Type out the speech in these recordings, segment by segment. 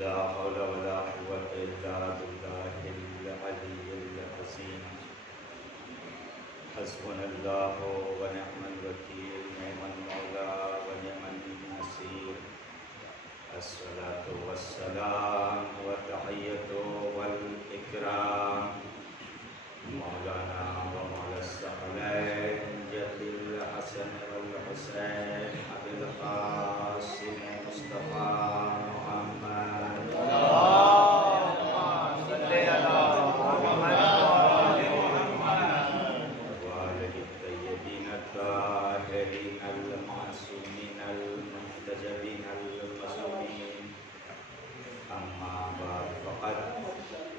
ला हौला वला कुव्वता इल्ला बिल्लाहिल अलिय्यिल अज़ीम। हस्बुनल्लाहु व निअमल वकील, निअमल मौला व निअमन नसीर। अस्सलातु वस्सलाम व तहिय्यतु वल इकराम मौलाना व मौला सकलैन जद्दिल हसन वल हुसैन अबिल क़ासिम मुस्तफ़ा मुहम्मद वालिहि तय्यबीन ताहिरीन अल मासूमीन अल मुंतजबीन अल मसूमीन। अम्मा बाद फ़क़द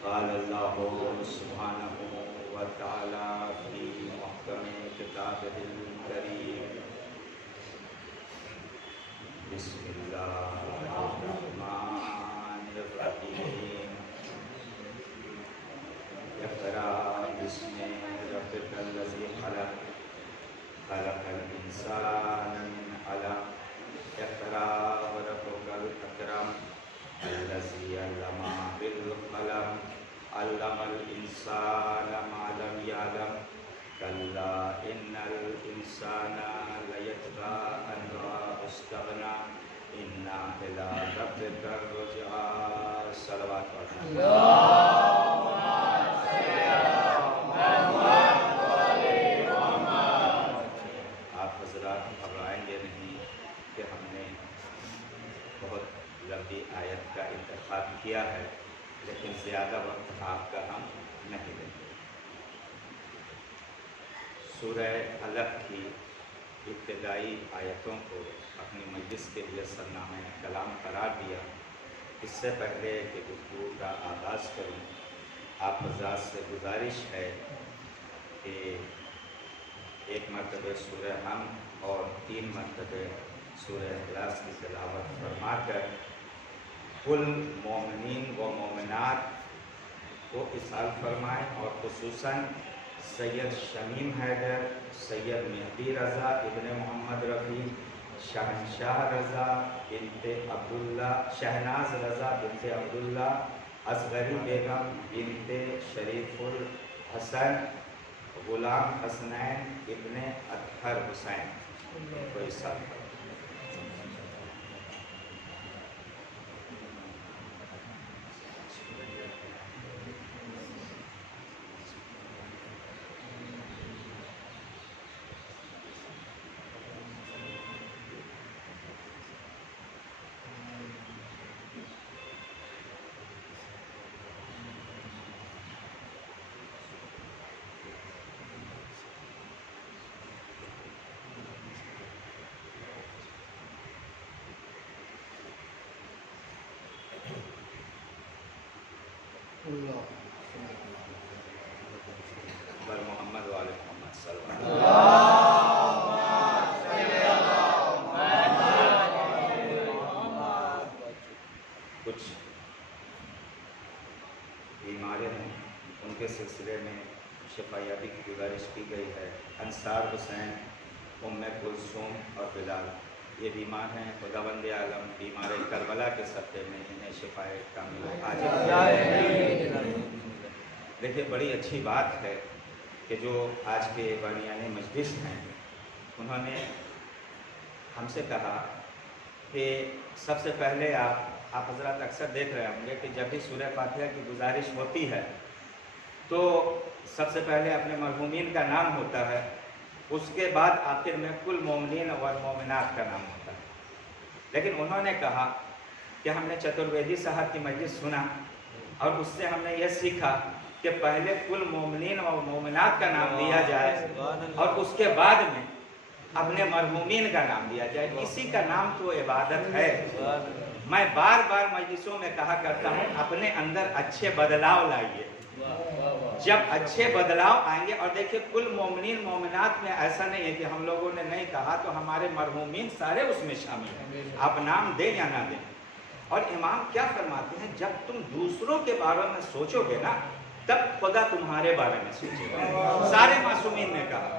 क़ाल अल्लाहु सुब्हानहु व तआला फ़ी मुहकम किताबिहिल करीम। बिस्मिल्लाहिर्रहमानिर्रहीम। इक़रा बिस्मि रब्बिकल्लज़ी ख़लक़, ख़लक़ल इंसाना मिन अलक़। इक़रा व रब्बुकल अकरम, अल्लज़ी अल्लमा बिल क़लम, अल्लमल इंसाना मा लम यअलम। कल्ला इन्नल इंसाना लयतग़ा अन रआहु इस्तग़ना, इन्ना इला रब्बिका रुजआ। सलवात आप हज़रात घबराएंगे नहीं कि हमने बहुत लंबी आयत का इंतख़ाब किया है, लेकिन ज़्यादा वक्त आपका हम नहीं लेंगे। सूरह अलक़ की इब्तिदाई आयतों को अपनी मजलिस के लिए सरनामे कलाम करार दिया। इससे पहले कि गुफ्तगू का आगाज़ करूँ, आप हज़रात से गुजारिश है कि एक मरतबे सूरह हमद और 3 मरतबे सूरह इखलास की तिलावत फरमा कर कुल मोमिनीन व मोमिनात को इसाल फरमाएँ और खुसूसन सैयद शमीम हैदर, सैयद मेहदी रज़ा इब्ने मोहम्मद रफ़ी, शहनशाह रज़ा बिनते अब्दुल्ला, शहनाज रज़ा बिनते अब्दुल्ला, असगरी बेगम बिनते शरीफुल हसन, गुलाम हसनैन इब्ने अतहर हुसैन को इसाल फरमाएँ। बर मोहम्मद वाले मोहम्मद कुछ बीमारी हैं, उनके सिलसिले में शफायाती की गुजारिश की गई है। अंसार हुसैन, उम्मे कुलसूम और बिलाल ये बीमार हैं। खुदावंद आलम बीमार करबला के सत्ते में इन्हें शिफाए कामिल हाजिर। देखिए, बड़ी अच्छी बात है कि जो आज के बानियाने मजलिस हैं, उन्होंने हमसे कहा कि सबसे पहले आप हज़रात अक्सर देख रहे होंगे कि जब भी सूरह फातिहा की गुजारिश होती है तो सबसे पहले अपने मरहूमीन का नाम होता है, उसके बाद आखिर में कुल मोमिनीन और मोमिनात का नाम होता है। लेकिन उन्होंने कहा कि हमने चतुर्वेदी साहब की मजलिस सुना और उससे हमने यह सीखा कि पहले कुल मोमिनीन और मोमिनात का नाम लिया जाए और उसके बाद में अपने मरहूमीन का नाम लिया जाए। इसी का नाम तो इबादत है। मैं बार बार मजलिसों में कहा करता हूँ, अपने अंदर अच्छे बदलाव लाइए। जब अच्छे बदलाव आएंगे, और देखिए कुल मोमिनीन मोमिनात में ऐसा नहीं है कि हम लोगों ने नहीं कहा तो हमारे मरहूमीन सारे उसमें शामिल हैं, आप नाम दें या ना दें। और इमाम क्या फरमाते हैं, जब तुम दूसरों के बारे में सोचोगे ना, तब खुदा तुम्हारे बारे में सोचेगा। सारे मासूमीन ने कहा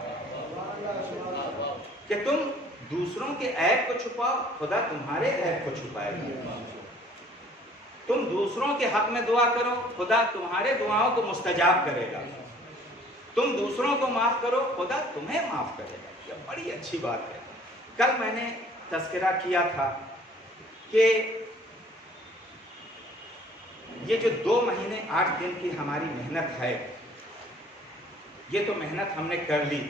कि तुम दूसरों के ऐब को छुपाओ, खुदा तुम्हारे ऐब को छुपाएगा। तुम दूसरों के हक में दुआ करो, खुदा तुम्हारे दुआओं को मुस्तजाब करेगा। तुम दूसरों को माफ करो, खुदा तुम्हें माफ करेगा। यह बड़ी अच्छी बात है। कल मैंने तज़किरा किया था कि ये जो 2 महीने 8 दिन की हमारी मेहनत है, ये तो मेहनत हमने कर ली,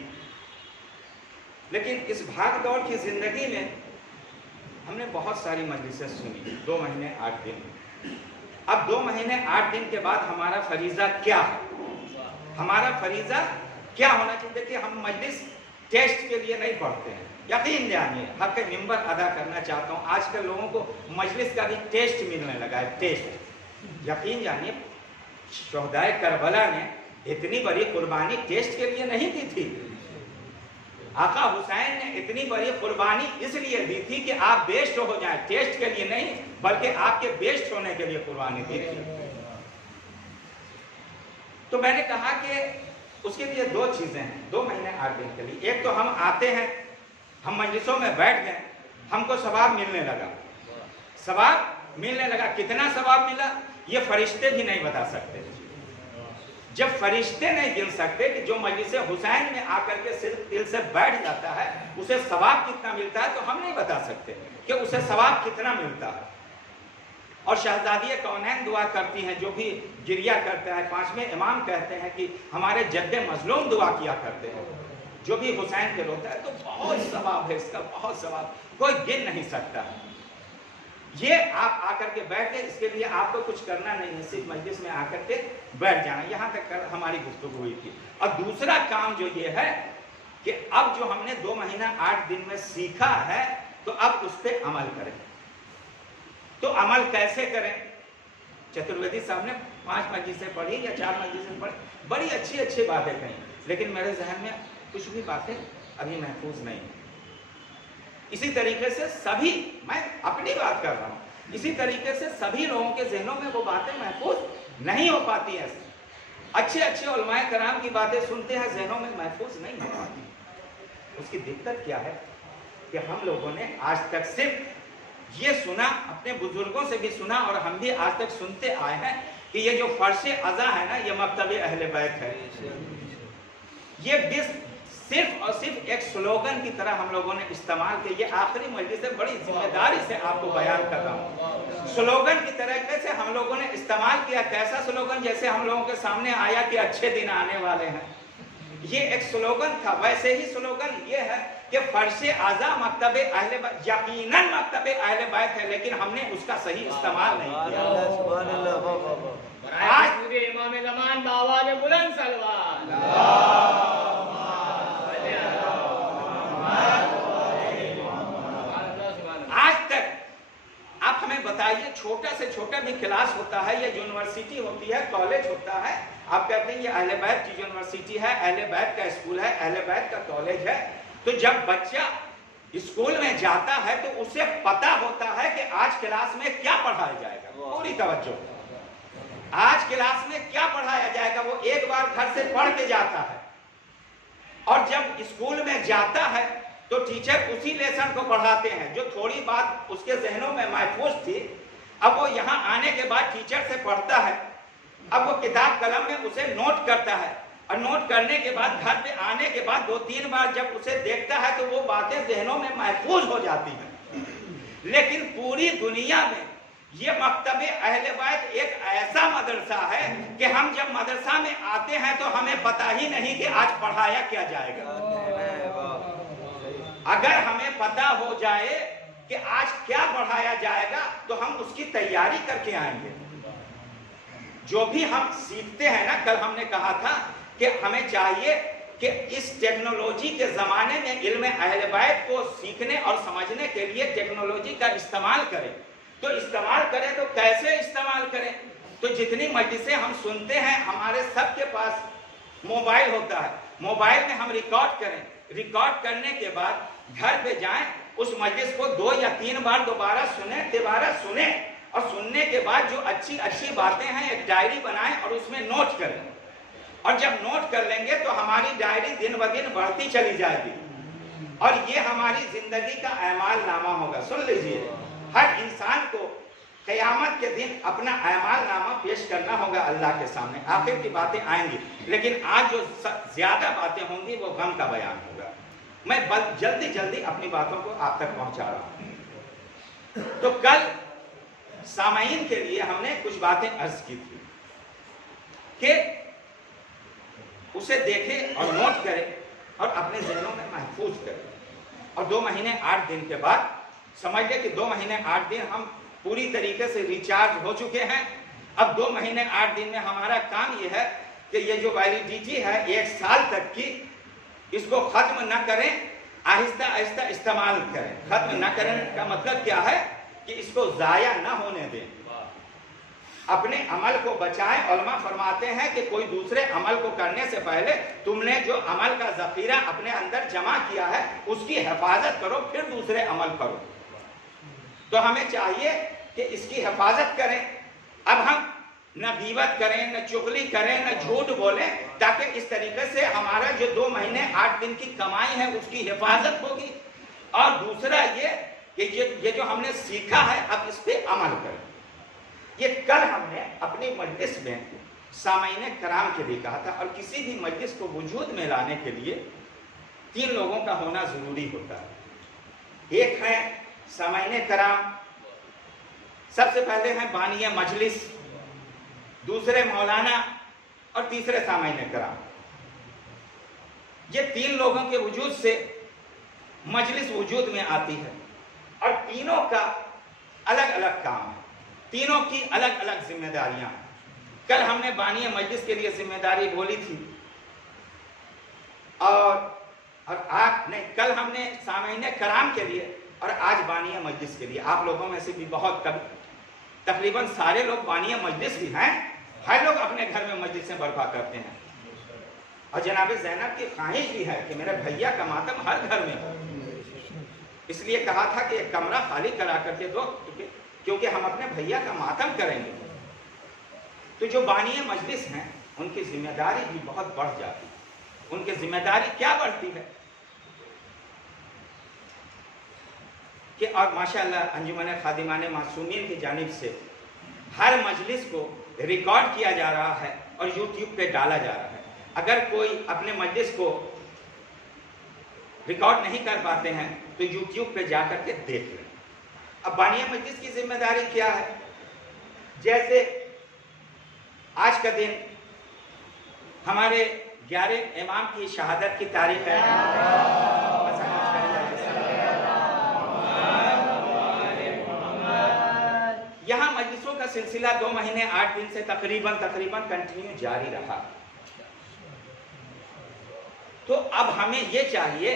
लेकिन इस भाग दौड़ की जिंदगी में हमने बहुत सारी मजलिसें सुनी 2 महीने 8 दिन। अब 2 महीने 8 दिन के बाद हमारा फरीज़ा क्या है? हमारा फरीज़ा क्या होना चाहिए? देखिए, हम मजलिस टेस्ट के लिए नहीं पढ़ते हैं। यकीन जानिए, हक मिंबर अदा करना चाहता हूँ, आजकल लोगों को मजलिस का भी टेस्ट मिलने लगा है, टेस्ट। यकीन जानिए, शोहदाए करबला ने इतनी बड़ी कुर्बानी टेस्ट के लिए नहीं दी थी। आका हुसैन ने इतनी बड़ी कुर्बानी इसलिए दी थी कि आप बेस्ट हो जाएं, टेस्ट के लिए नहीं, बल्कि आपके बेस्ट होने के लिए कुर्बानी दी थी। तो मैंने कहा कि उसके लिए 2 चीजें हैं 2 महीने 8 दिन के लिए। एक तो हम आते हैं, हम मजलिसों में बैठ गए, हमको सवाब मिलने लगा, सवाब मिलने लगा। कितना सवाब मिला ये फरिश्ते भी नहीं बता सकते। जब फरिश्ते नहीं गिन सकते कि जो मजलिस हुसैन में आकर के सिर्फ दिल से बैठ जाता है उसे सवाब कितना मिलता है, तो हम नहीं बता सकते कि उसे सवाब कितना मिलता है। और शहजादी कौनैन दुआ करती हैं, जो भी गिरिया करता है, 5वें इमाम कहते हैं कि हमारे जद्दे मजलूम दुआ किया करते हैं, जो भी हुसैन के रोता है, तो बहुत सवाब है इसका, बहुत सवाब, कोई गिन नहीं सकता। ये आप आकर के बैठ गए, इसके लिए आपको कुछ करना नहीं है, सिर्फ मजलिस में आकर के बैठ जाना। यहाँ तक हमारी गुफ्तगू हुई थी। और दूसरा काम जो ये है कि अब जो हमने 2 महीना 8 दिन में सीखा है, तो अब उस पर अमल करें। तो अमल कैसे करें? चतुर्वेदी साहब ने 5 मजलिसें पढ़ी या 4 मजलिसें पढ़ी, बड़ी अच्छी अच्छी बातें कही, लेकिन मेरे जहन में कुछ भी बातें अभी महफूज नहीं। इसी तरीके से सभी, मैं अपनी बात कर रहा हूँ, इसी तरीके से सभी लोगों के जहनों में वो बातें महफूज नहीं हो पाती हैं। अच्छे अच्छे उलमाए कराम की बातें सुनते हैं, जहनों में महफूज नहीं हो पाती। उसकी दिक्कत क्या है कि हम लोगों ने आज तक सिर्फ ये सुना, अपने बुजुर्गों से भी सुना और हम भी आज तक सुनते आए हैं कि ये जो फर्श अज़ा है ना, ये मकतब अहले बैत है। ये सिर्फ और सिर्फ एक स्लोगन की तरह हम लोगों ने इस्तेमाल किया। ये आखिरी मजलिस से बड़ी जिम्मेदारी से आपको बयान कर रहा हूँ। स्लोगन की तरह कैसे हम लोगों ने इस्तेमाल किया? कैसा स्लोगन? जैसे हम लोगों के सामने आया कि अच्छे दिन आने वाले हैं, ये एक स्लोगन था। वैसे ही स्लोगन ये है कि फर्श आज़ा मकतब अहले बैत, यकीनन मकतब अहले बैत है, लेकिन हमने उसका सही इस्तेमाल नहीं किया। आज इमाम ज़मान बावाज़ बुलंद सलवात, आज तक आप हमें बताइए, छोटा से छोटा भी क्लास होता है, ये यूनिवर्सिटी होती है, कॉलेज होता है, आप कहते हैं ये अहले बैत की यूनिवर्सिटी है, अहले बैत का स्कूल है, अहले बैत का कॉलेज है। तो जब बच्चा स्कूल में जाता है तो उसे पता होता है कि आज क्लास में क्या पढ़ाया जाएगा। पूरी तवज्जो, आज क्लास में क्या पढ़ाया जाएगा वो एक बार घर से पढ़ के जाता है। और जब स्कूल में जाता है तो टीचर उसी लेसन को पढ़ाते हैं जो थोड़ी बात उसके जहनों में महफूज थी। अब वो यहाँ आने के बाद टीचर से पढ़ता है, अब वो किताब कलम में उसे नोट करता है, और नोट करने के बाद घर पे आने के बाद 2-3 बार जब उसे देखता है तो वो बातें जहनों में महफूज हो जाती हैं। लेकिन पूरी दुनिया में ये मकतब अहले बैत एक ऐसा मदरसा है कि हम जब मदरसा में आते हैं तो हमें पता ही नहीं कि आज पढ़ाया क्या जाएगा। अगर हमें पता हो जाए कि आज क्या पढ़ाया जाएगा तो हम उसकी तैयारी करके आएंगे। जो भी हम सीखते हैं ना, कल हमने कहा था कि हमें चाहिए कि इस टेक्नोलॉजी के ज़माने में इल्म अहले बैत को सीखने और समझने के लिए टेक्नोलॉजी का इस्तेमाल करें। तो इस्तेमाल करें तो कैसे इस्तेमाल करें? तो जितनी मजलिसें हम सुनते हैं, हमारे सबके पास मोबाइल होता है, मोबाइल में हम रिकॉर्ड करें, रिकॉर्ड करने के बाद घर पे जाएं, उस मजलिस को 2 या 3 बार दोबारा सुने और सुनने के बाद जो अच्छी अच्छी बातें हैं एक डायरी बनाएं और उसमें नोट करें। और जब नोट कर लेंगे तो हमारी डायरी दिन ब दिन बढ़ती चली जाएगी और ये हमारी जिंदगी का अमाल नामा होगा। सुन लीजिए, हर इंसान को क़यामत के दिन अपना अमाल नामा पेश करना होगा अल्लाह के सामने। आखिर की बातें आएंगी, लेकिन आज जो ज्यादा बातें होंगी वो गम का बयान होगा। मैं जल्दी जल्दी अपनी बातों को आप तक पहुंचा रहा हूं। तो कल सामाईन के लिए हमने कुछ बातें अर्ज की थी कि उसे देखें और नोट करें और अपने ज़हनों में महफूज करें, और 2 महीने 8 दिन के बाद समझ लें कि 2 महीने 8 दिन हम पूरी तरीके से रिचार्ज हो चुके हैं। अब 2 महीने 8 दिन में हमारा काम यह है कि ये जो वैलिडिटी है 1 साल तक की, इसको खत्म न करें, आहिस्ता आहिस्ता इस्तेमाल करें। खत्म न करें का मतलब क्या है कि इसको ज़ाया न होने दें, अपने अमल को बचाएं। उलमा फरमाते हैं कि कोई दूसरे अमल को करने से पहले तुमने जो अमल का ज़ख़ीरा अपने अंदर जमा किया है उसकी हिफाजत करो, फिर दूसरे अमल करो। तो हमें चाहिए कि इसकी हिफाजत करें। अब हम न गीबत करें, न चुगली करें, न झूठ बोलें, ताकि इस तरीके से हमारा जो 2 महीने 8 दिन की कमाई है उसकी हिफाजत होगी। और दूसरा ये कि ये जो हमने सीखा है अब इस पर अमल करें। ये कल हमने अपनी मजलिस में सामाईन कराम के लिए कहा था, और किसी भी मजलिस को वजूद में लाने के लिए 3 लोगों का होना ज़रूरी होता है। एक है सामाईन कराम, सबसे पहले हैं बानी मजलिस, दूसरे मौलाना और तीसरे सामाईन कराम। ये 3 लोगों के वजूद से मजलिस वजूद में आती है, और तीनों का अलग अलग काम है, तीनों की अलग अलग जिम्मेदारियां हैं। कल हमने बानी मजलिस के लिए जिम्मेदारी बोली थी, और आज नहीं, कल हमने सामाईन कराम के लिए और आज बानी मजलिस के लिए। आप लोगों में से भी बहुत तकरीबन सारे लोग बानी मजलिस भी हैं, हर लोग अपने घर में मजलिसें बर्पा करते हैं, और जनाब ज़ैनब की ख्वाहिश भी है कि मेरे भैया का मातम हर घर में हो। इसलिए कहा था कि एक कमरा खाली करा करके दो, क्योंकि हम अपने भैया का मातम करेंगे। तो जो बानी मजलिस हैं उनकी जिम्मेदारी भी बहुत बढ़ जाती है। उनकी जिम्मेदारी क्या बढ़ती है कि, और माशाअल्लाह अंजुमन खादिमान मासूमीन की जानिब से हर मजलिस को रिकॉर्ड किया जा रहा है और यूट्यूब पे डाला जा रहा है। अगर कोई अपने मजलिस को रिकॉर्ड नहीं कर पाते हैं तो यूट्यूब पे जाकर के देख लें। अब बानी मजलिस की जिम्मेदारी क्या है? जैसे आज का दिन हमारे 11 इमाम की शहादत की तारीख है। यहाँ मजलिसों का सिलसिला 2 महीने 8 दिन से तकरीबन कंटिन्यू जारी रहा। तो अब हमें ये चाहिए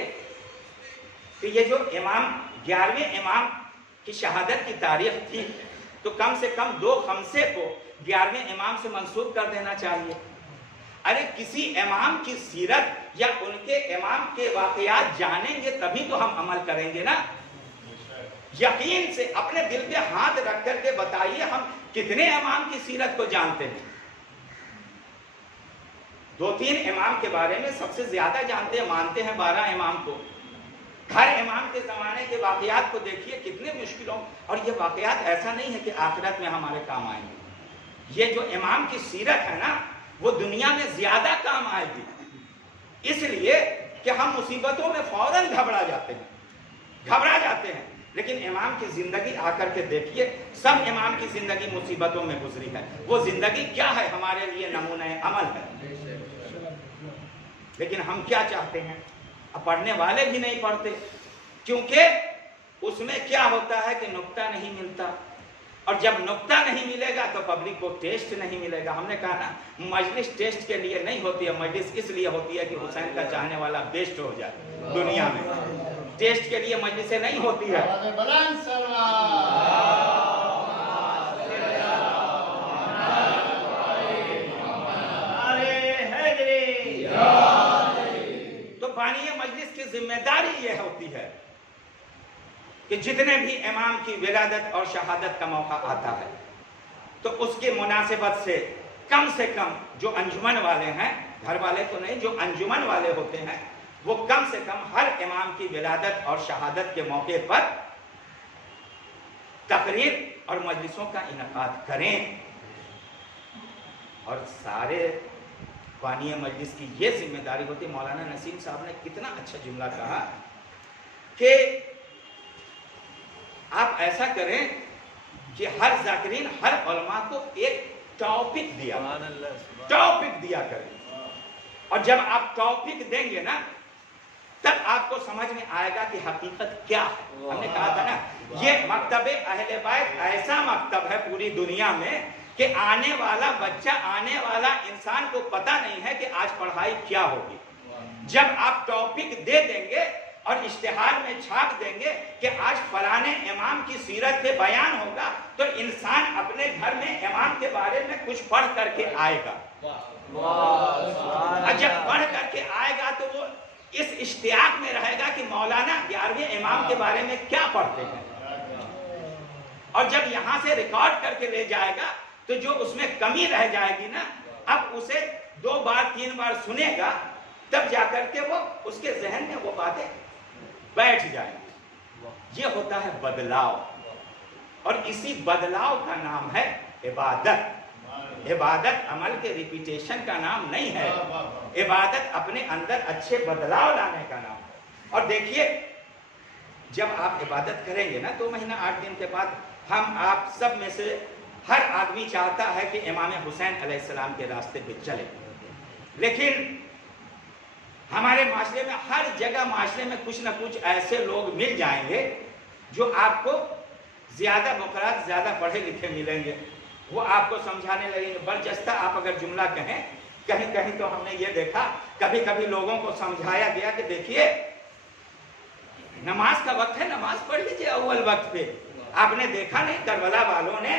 कि ये जो इमाम 11वें इमाम की शहादत की तारीख थी, तो कम से कम 2 खमसे को 11वें इमाम से मंसूब कर देना चाहिए। अरे किसी इमाम की सीरत या उनके इमाम के वाकयात जानेंगे तभी तो हम अमल करेंगे ना। यकीन से अपने दिल पे हाथ रख करके बताइए, हम कितने इमाम की सीरत को जानते हैं? 2-3 इमाम के बारे में सबसे ज्यादा जानते हैं, मानते हैं 12 इमाम को। हर इमाम के ज़माने के वाकयात को देखिए कितने मुश्किलों, और ये वाकयात ऐसा नहीं है कि आखिरत में हमारे काम आएंगे। ये जो इमाम की सीरत है ना, वो दुनिया में ज्यादा काम आएगी, इसलिए कि हम मुसीबतों में फौरन घबरा जाते हैं। लेकिन इमाम की जिंदगी आकर के देखिए, सब इमाम की जिंदगी मुसीबतों में गुजरी है। वो जिंदगी क्या है? हमारे लिए नमूना अमल है। लेकिन हम क्या चाहते हैं? अब पढ़ने वाले भी नहीं पढ़ते, क्योंकि उसमें क्या होता है कि नुक्ता नहीं मिलता, और जब नुक्ता नहीं मिलेगा तो पब्लिक को टेस्ट नहीं मिलेगा। हमने कहा ना, मजलिस टेस्ट के लिए नहीं होती है, मजलिस इसलिए होती है कि हुसैन का चाहने वाला बेस्ट हो जाए दुनिया में। टेस्ट के लिए मजलिसें नहीं होती है। तो बानी मजलिस की जिम्मेदारी ये होती है कि जितने भी इमाम की विलादत और शहादत का मौका आता है, तो उसके मुनासिबत से कम जो अंजुमन वाले हैं, घर वाले तो नहीं, जो अंजुमन वाले होते हैं, वो कम से कम हर इमाम की विलादत और शहादत के मौके पर तकरीर और मजलिसों का इनेकाद करें। और सारे बानिया मजलिस की ये जिम्मेदारी होती है। मौलाना नसीम साहब ने कितना अच्छा जुमला कहा कि आप ऐसा करें कि हर जाकिरीन, हर उलमा को एक टॉपिक दिया करें, और जब आप टॉपिक देंगे ना तब आपको समझ में आएगा कि हकीकत क्या है। हमने कहा था ना, ये मकतब अहले बैत ऐसा मकतब है पूरी दुनिया में कि आने वाला बच्चा, आने वाला इंसान को पता नहीं है कि आज पढ़ाई क्या होगी। जब आप टॉपिक दे देंगे और इश्तिहार में छाप देंगे कि आज फलाने इमाम की सीरत पे बयान होगा, तो इंसान अपने घर में इमाम के बारे में कुछ पढ़ करके आएगा। और जब पढ़ करके आएगा तो वो इस इश्तियाक में रहेगा कि मौलाना 11वें इमाम के बारे में क्या पढ़ते हैं। और जब यहाँ से रिकॉर्ड करके ले जाएगा तो जो उसमें कमी रह जाएगी ना, अब उसे 2 बार 3 बार सुनेगा, तब जाकर के वो उसके जहन में वो बातें बैठ जाएंगी। ये होता है बदलाव, और इसी बदलाव का नाम है इबादत। इबादत अमल के रिपीटेशन का नाम नहीं है, इबादत अपने अंदर अच्छे बदलाव लाने का नाम है। और देखिए, जब आप इबादत करेंगे ना 2 महीना 8 दिन के बाद, हम आप सब में से हर आदमी चाहता है कि इमाम हुसैन अलैहिस्सलाम के रास्ते पे चले, लेकिन हमारे माशरे में हर जगह माशरे में कुछ ना कुछ ऐसे लोग मिल जाएंगे जो आपको ज्यादा मुकर्रर, ज्यादा पढ़े लिखे मिलेंगे। वो आपको समझाने लगेंगे। बरजस्ता आप अगर जुमला कहें, कहीं कहीं तो हमने ये देखा, कभी कभी लोगों को समझाया गया कि देखिए नमाज का वक्त है, नमाज पढ़ लीजिए अव्वल वक्त पे। आपने देखा नहीं करबला वालों ने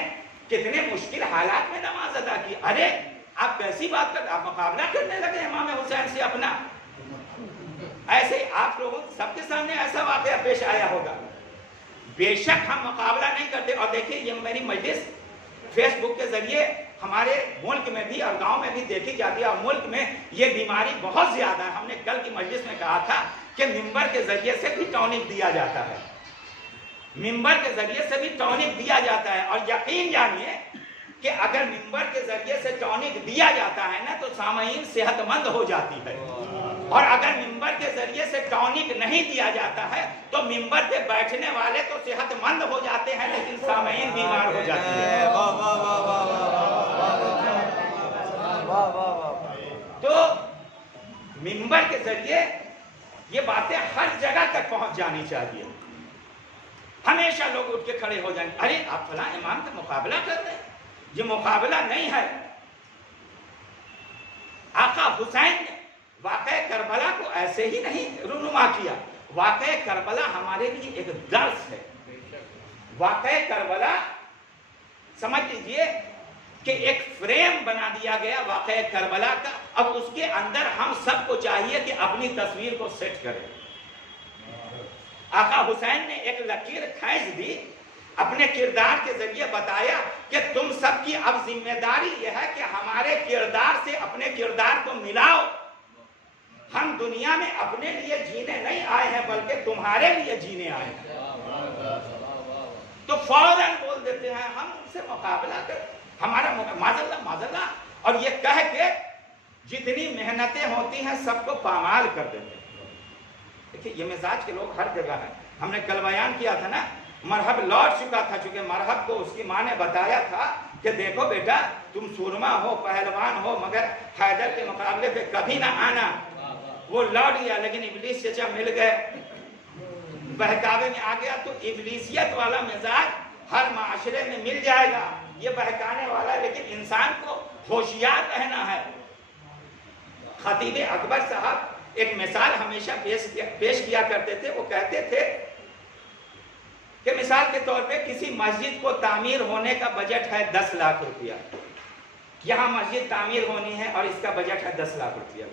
कितने मुश्किल हालात में नमाज अदा की। अरे आप कैसी बात कर, आप मुकाबला करने लगे इमाम हुसैन से अपना। ऐसे आप लोगों सबके सामने ऐसा वाकया पेश आया होगा। बेशक हम मुकाबला नहीं करते। और देखिए, ये मेरी मजलिस फेसबुक के जरिए हमारे मुल्क में भी और गांव में भी देखी जाती है, और मुल्क में ये बीमारी बहुत ज्यादा है। हमने कल की मजलिस में कहा था कि मिंबर के जरिए से भी टॉनिक दिया जाता है, मिंबर के जरिए से भी टॉनिक दिया जाता है। और यकीन जानिए कि अगर मिंबर के जरिए से टॉनिक दिया जाता है ना, तो सामईन सेहतमंद हो जाती है। और अगर मिंबर के जरिए से टॉनिक नहीं दिया जाता है तो मिंबर पे बैठने वाले तो सेहतमंद हो जाते हैं, लेकिन सामईन बीमार हो जाती है। तो मिंबर के जरिए ये बातें हर जगह तक पहुंच जानी चाहिए। हमेशा लोग उठ के खड़े हो जाएंगे, अरे आप फला इमाम का मुकाबला कर रहे हैं। ये मुकाबला नहीं है। आका हुसैन ने वाक़या करबला को ऐसे ही नहीं रुनुमा किया। वाक़या करबला हमारे लिए एक दर्स है। वाक़या करबला समझ लीजिए कि एक फ्रेम बना दिया गया वाक़या करबला का। अब उसके अंदर हम सबको चाहिए कि अपनी तस्वीर को सेट करें। आका हुसैन ने एक लकीर खींच दी, अपने किरदार के जरिए बताया कि तुम सबकी अब जिम्मेदारी यह है कि हमारे किरदार से अपने किरदार को मिलाओ। हम दुनिया में अपने लिए जीने नहीं आए हैं, बल्कि तुम्हारे लिए जीने आए हैं। तो फौरन बोल देते हैं हम उनसे मुकाबला कर, हमारा माजल्ला, और ये कह के जितनी मेहनतें होती हैं सबको पामाल कर देते हैं। देखिए, ये मिजाज के लोग हर जगह हैं। हमने कल बयान किया था ना, मरहब लौट चुका था, चूंकि मरहब को उसकी माँ ने बताया था कि देखो बेटा, तुम सूरमा हो, पहलवान हो, मगर हैदर के मुकाबले पे कभी ना आना। वो लौट गया, लेकिन इब्लीस चचा मिल गए, बहकावे में आ गया। तो इब्लीसियत वाला मिजाज हर माशरे में मिल जाएगा, ये बहकाने वाला। लेकिन इंसान को होशियार रहना है। खतीब अकबर साहब एक मिसाल हमेशा पेश किया करते थे। वो कहते थे कि मिसाल के तौर पे किसी मस्जिद को तामीर होने का बजट है 10 लाख रुपया। यहाँ मस्जिद तामीर होनी है और इसका बजट है 10 लाख रुपया,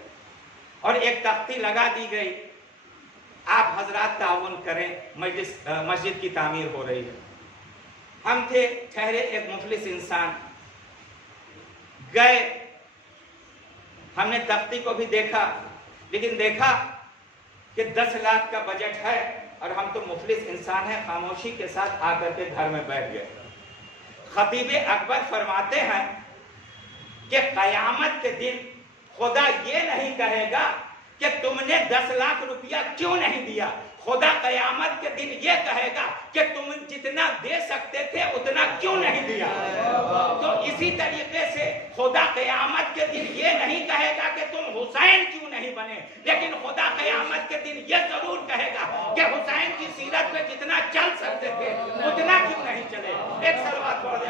और एक तख्ती लगा दी गई, आप हजरात ताउन करें, मस्जिद की तामीर हो रही है। हम थे ठहरे एक मुफलिस इंसान, गए, हमने तख्ती को भी देखा, लेकिन देखा कि 10 लाख का बजट है और हम तो मुफलिस इंसान हैं, खामोशी के साथ आकर के घर में बैठ गए। खतीब अकबर फरमाते हैं कि कयामत के दिन खुदा ये नहीं कहेगा कि तुमने 10 लाख रुपया क्यों नहीं दिया, खुदा कयामत के दिन ये कहेगा कि तुम जितना दे सकते थे उतना क्यों नहीं दिया। तो इसी तरीके से खुदा कयामत के दिन ये नहीं कहेगा कि तुम हुसैन क्यों नहीं बने, लेकिन खुदा कयामत के दिन ये जरूर कहेगा कि हुसैन की सीरत में जितना चल सकते थे उतना क्यों नहीं चले। एक सलवात पढ़ दे।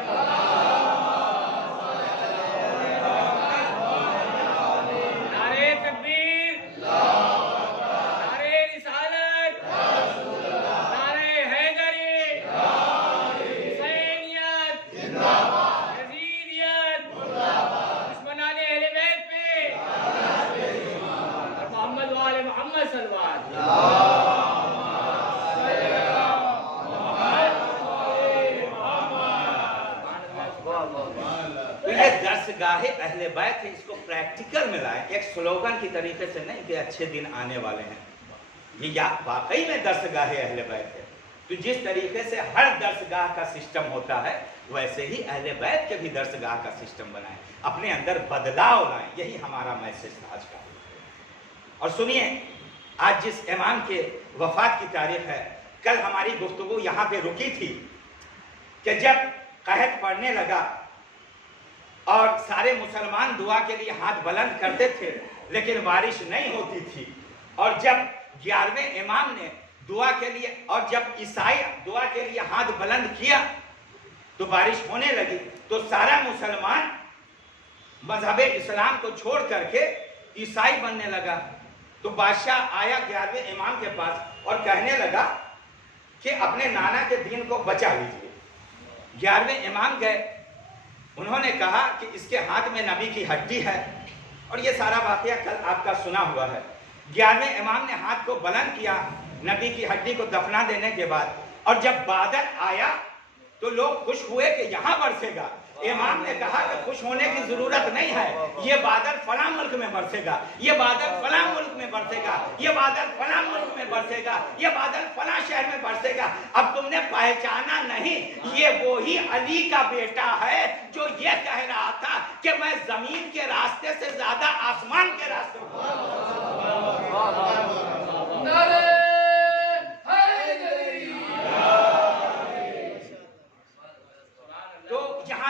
नारे तकबीर, नारे रिसालत, नारे हैदरी, हुसैनियत, यजीदियत, दुश्मनाने अहले बैत पे और मोहम्मद वाले मोहम्मद सल्लल्लाहु तो ये दरसगाहे अहले बैत है, इसको प्रैक्टिकल में लाए, एक स्लोगन की तरीके से नहीं कि अच्छे दिन आने वाले हैं। ये या वाकई में दरसगाहे अहले बैत है। तो जिस तरीके से हर दरसगाह का सिस्टम होता है वैसे ही अहले बैत के भी दरसगाह का सिस्टम बनाए, अपने अंदर बदलाव लाए। यही हमारा मैसेज था आज का। और सुनिए, आज जिस इमाम के वफात की तारीख है, कल हमारी गुफ्तगू यहाँ पे रुकी थी कि जब कहत पड़ने लगा और सारे मुसलमान दुआ के लिए हाथ बुलंद करते थे लेकिन बारिश नहीं होती थी, और जब 11वें इमाम ने दुआ के लिए और जब ईसाई दुआ के लिए हाथ बुलंद किया तो बारिश होने लगी, तो सारा मुसलमान मजहब इस्लाम को छोड़ करके ईसाई बनने लगा। तो बादशाह आया 11वें इमाम के पास और कहने लगा कि अपने नाना के दीन को बचा लीजिए। 11वें इमाम गए, उन्होंने कहा कि इसके हाथ में नबी की हड्डी है, और ये सारा वाकया कल आपका सुना हुआ है। 11वें इमाम ने हाथ को बुलंद किया नबी की हड्डी को दफना देने के बाद, और जब बादल आया तो लोग खुश हुए कि यहाँ बरसेगा। इमाम ने कहा कि खुश होने की जरूरत नहीं है, ये बादल फलां मुल्क में बरसेगा, ये बादल फलां मुल्क में बरसेगा, ये बादल फलां मुल्क में बरसेगा, ये बादल फलां शहर में बरसेगा। अब तुमने पहचाना नहीं, ये वो ही अली का बेटा है जो ये कह रहा था कि मैं जमीन के रास्ते से ज्यादा आसमान के रास्ते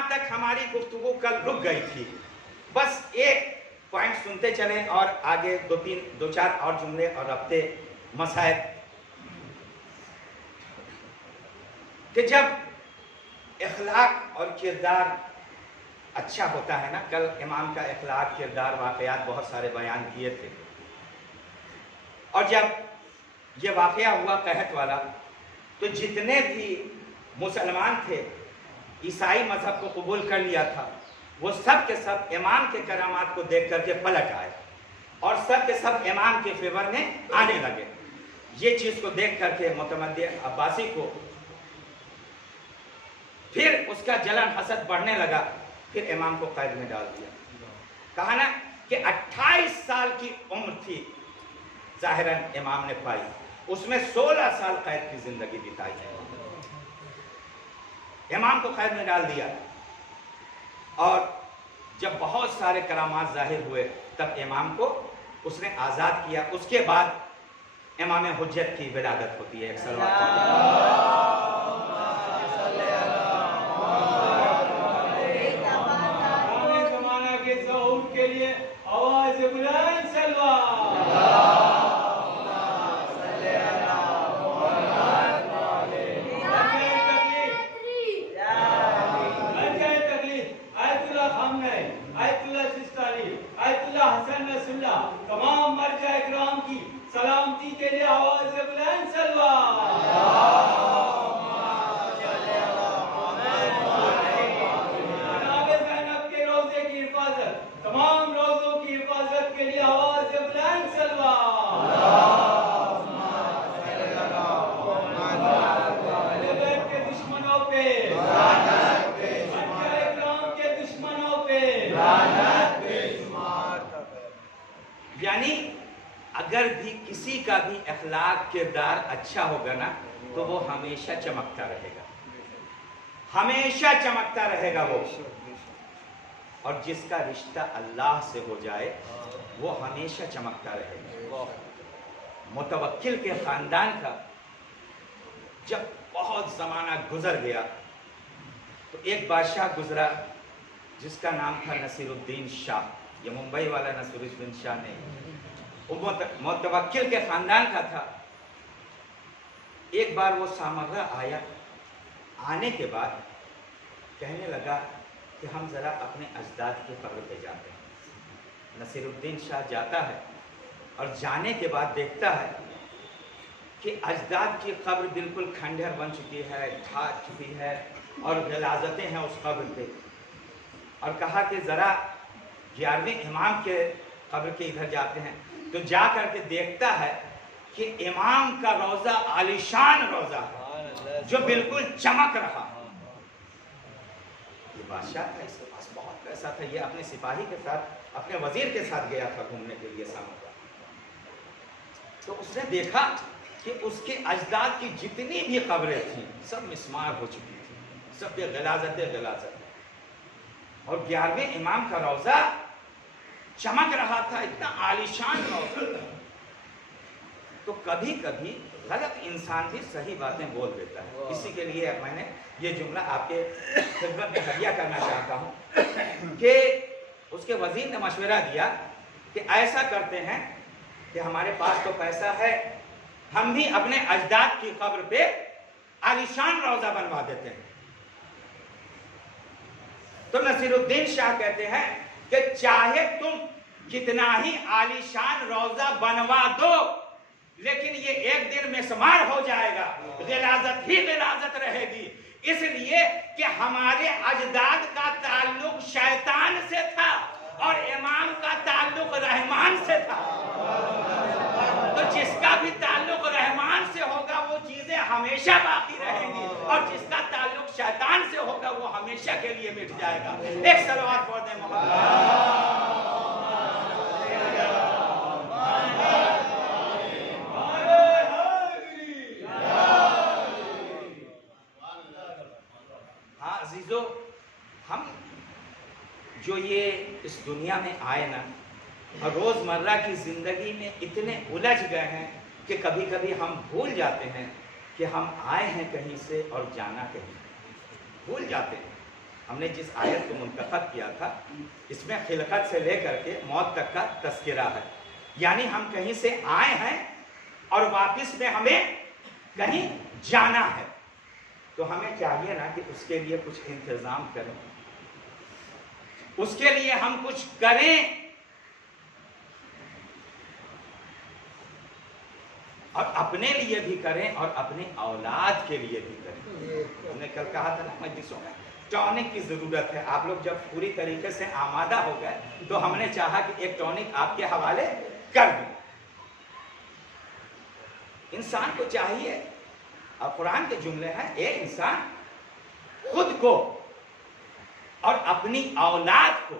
तक हमारी गुफ्तगू कल रुक गई थी। बस एक पॉइंट सुनते चले और आगे दो चार और जुमले और रब्ते मसाइल कि जब इखलाक और किरदार अच्छा होता है ना, कल इमाम का इखलाक किरदार वाकयात बहुत सारे बयान किए थे, और जब ये वाकया हुआ कहत वाला तो जितने भी मुसलमान थे ईसाई मजहब को कबूल कर लिया था, वो सब के सब इमाम के करामात को देख करके पलट आए और सब के सब इमाम के फेवर में आने लगे। ये चीज को देख करके मुतमद्दी अब्बासी को फिर उसका जलन हसद बढ़ने लगा, फिर इमाम को कैद में डाल दिया। कहा ना कि 28 साल की उम्र थी जाहिरन इमाम ने पाई, उसमें 16 साल कैद की जिंदगी बिताई है। इमाम को कैद में डाल दिया, और जब बहुत सारे करामात जाहिर हुए तब इमाम को उसने आज़ाद किया। उसके बाद इमाम हुज्जत की विलादत होती है। एक जमाना के ज़हूर के लिए आवाज़ बुलंद तमाम मर्जा इकराम की सलामती के लिए आवाज़ बुलंद ज़ैनब के रोज़े की हिफाजत, तमाम रोज़ों की हिफाजत के लिए आवाज़ बुलंद के दुश्मनों पे, इकराम के दुश्मनों पे। यानी अगर भी किसी का भी अखलाक किरदार अच्छा होगा ना तो वो हमेशा चमकता रहेगा, हमेशा चमकता रहेगा वो। और जिसका रिश्ता अल्लाह से हो जाए वो हमेशा चमकता रहेगा। मुतवक्किल के खानदान का जब बहुत जमाना गुजर गया तो एक बादशाह गुजरा जिसका नाम था नसीरुद्दीन शाह। ये मुंबई वाला नसीरुद्दीन शाह नहीं, वो मुतवक्किल के खानदान का था। एक बार वो सामग्रा आया, आने के बाद कहने लगा कि हम ज़रा अपने अजदाद की कब्र पे जाते हैं। नसीरुद्दीन शाह जाता है और जाने के बाद देखता है कि अजदाद की कब्र बिल्कुल खंडहर बन चुकी है, ढा चुकी है और गलाजतें हैं उस कब्र पे। और कहा कि ज़रा 11वें इमाम के कब्र के इधर जाते हैं। तो जा करके देखता है कि इमाम का रोज़ा आलिशान रोज़ा जो बिल्कुल चमक रहा। ये बादशाह था, इसके पास बहुत पैसा था, ये अपने सिपाही के साथ, अपने वजीर के साथ गया था घूमने के लिए सामग्रा। तो उसने देखा कि उसके अजदाद की जितनी भी कब्रें थीं सब मिस्मार हो चुकी थी, सब पे गलाजत। और 11वें इमाम का रोज़ा चमक रहा था, इतना आलिशान रोज़ा। तो कभी कभी गलत इंसान भी सही बातें बोल देता है। इसी के लिए मैंने ये जुमला आपके खिदमत में हदिया करना चाहता हूँ कि उसके वजीर ने मशवरा दिया कि ऐसा करते हैं कि हमारे पास तो पैसा है, हम भी अपने अजदाद की कब्र पे आलिशान रोज़ा बनवा देते हैं। तो नसीरुद्दीन शाह कहते हैं कि चाहे तुम कितना ही आलिशान रोज़ा बनवा दो, लेकिन ये एक दिन मिस्मार हो जाएगा, गिलाजत ही गिलाजत रहेगी। इसलिए कि हमारे अजदाद का ताल्लुक शैतान से था और इमाम का ताल्लुक रहमान से था। तो जिसका भी ताल्लुक रहमान से होगा वो चीजें हमेशा बाकी रहेंगी, और जिसका ताल्लुक शैतान से होगा वो हमेशा के लिए मिट जाएगा। एक सलवात पढ़ दें मोहम्मद। हम जो ये इस दुनिया में आए ना, और रोज़मर्रा की ज़िंदगी में इतने उलझ गए हैं कि कभी कभी हम भूल जाते हैं कि हम आए हैं कहीं से और जाना कहीं, भूल जाते हैं। हमने जिस आयत को मुंतखब किया था इसमें खिलकत से लेकर के मौत तक का तस्करा है, यानी हम कहीं से आए हैं और वापस में हमें कहीं जाना है। तो हमें चाहिए ना कि उसके लिए कुछ इंतजाम करें, उसके लिए हम कुछ करें, और अपने लिए भी करें और अपने औलाद के लिए भी करें। हमने कल कहा था ना मजलिसों में, टॉनिक की जरूरत है। आप लोग जब पूरी तरीके से आमादा हो गए तो हमने चाहा कि एक टॉनिक आपके हवाले कर दूं। इंसान को चाहिए, और कुरान के जुमले हैं, एक इंसान खुद को और अपनी औलाद को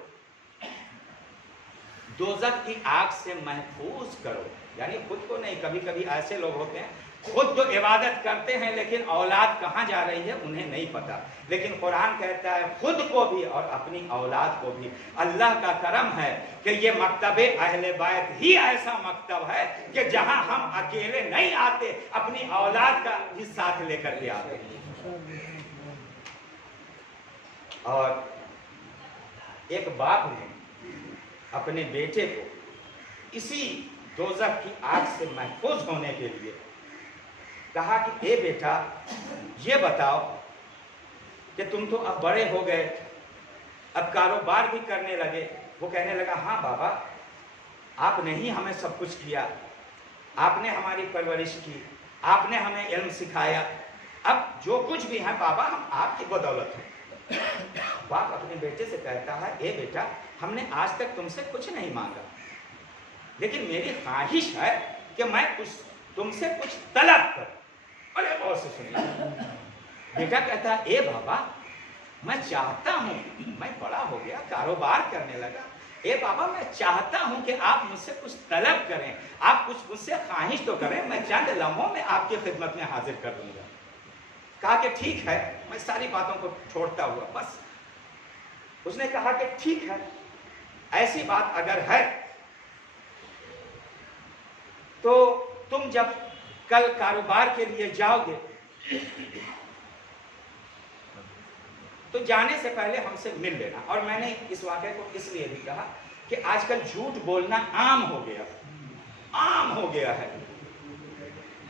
दोज़ख की आग से महफूज करो। यानी खुद को नहीं, कभी कभी ऐसे लोग होते हैं खुद तो इबादत करते हैं लेकिन औलाद कहाँ जा रही है उन्हें नहीं पता। लेकिन कुरान कहता है खुद को भी और अपनी औलाद को भी। अल्लाह का करम है कि ये मकतबे अहले बैत ही ऐसा मकतब है कि जहां हम अकेले नहीं आते, अपनी औलाद का भी साथ लेकर के आते हैं। और एक बाप ने अपने बेटे को इसी दोज़ख की आग से महफूज होने के लिए कहा कि ए बेटा, ये बताओ कि तुम तो अब बड़े हो गए, अब कारोबार भी करने लगे। वो कहने लगा, हाँ बाबा, आपने ही हमें सब कुछ किया, आपने हमारी परवरिश की, आपने हमें इल्म सिखाया, अब जो कुछ भी है बाबा हम आपकी बदौलत हैं। बाप अपने बेटे से कहता है, ए बेटा, हमने आज तक तुमसे कुछ नहीं मांगा, लेकिन मेरी ख्वाहिश है कि मैं कुछ तुमसे कुछ तलब करूं। अरे बहुत से सुनिए। बेटा कहता है, ए बाबा, मैं चाहता हूं, मैं बड़ा हो गया, कारोबार करने लगा, ए बाबा मैं चाहता हूं कि आप मुझसे कुछ तलब करें, आप कुछ मुझसे ख्वाहिश तो करें, मैं चंद लम्हों में आपकी खिदमत में हाजिर कर दूंगा। कहा कि ठीक है, मैं सारी बातों को छोड़ता हुआ बस उसने कहा कि ठीक है, ऐसी बात अगर है तो तुम जब कल कारोबार के लिए जाओगे तो जाने से पहले हमसे मिल लेना। और मैंने इस वाक़े को इसलिए भी कहा कि आजकल झूठ बोलना आम हो गया है।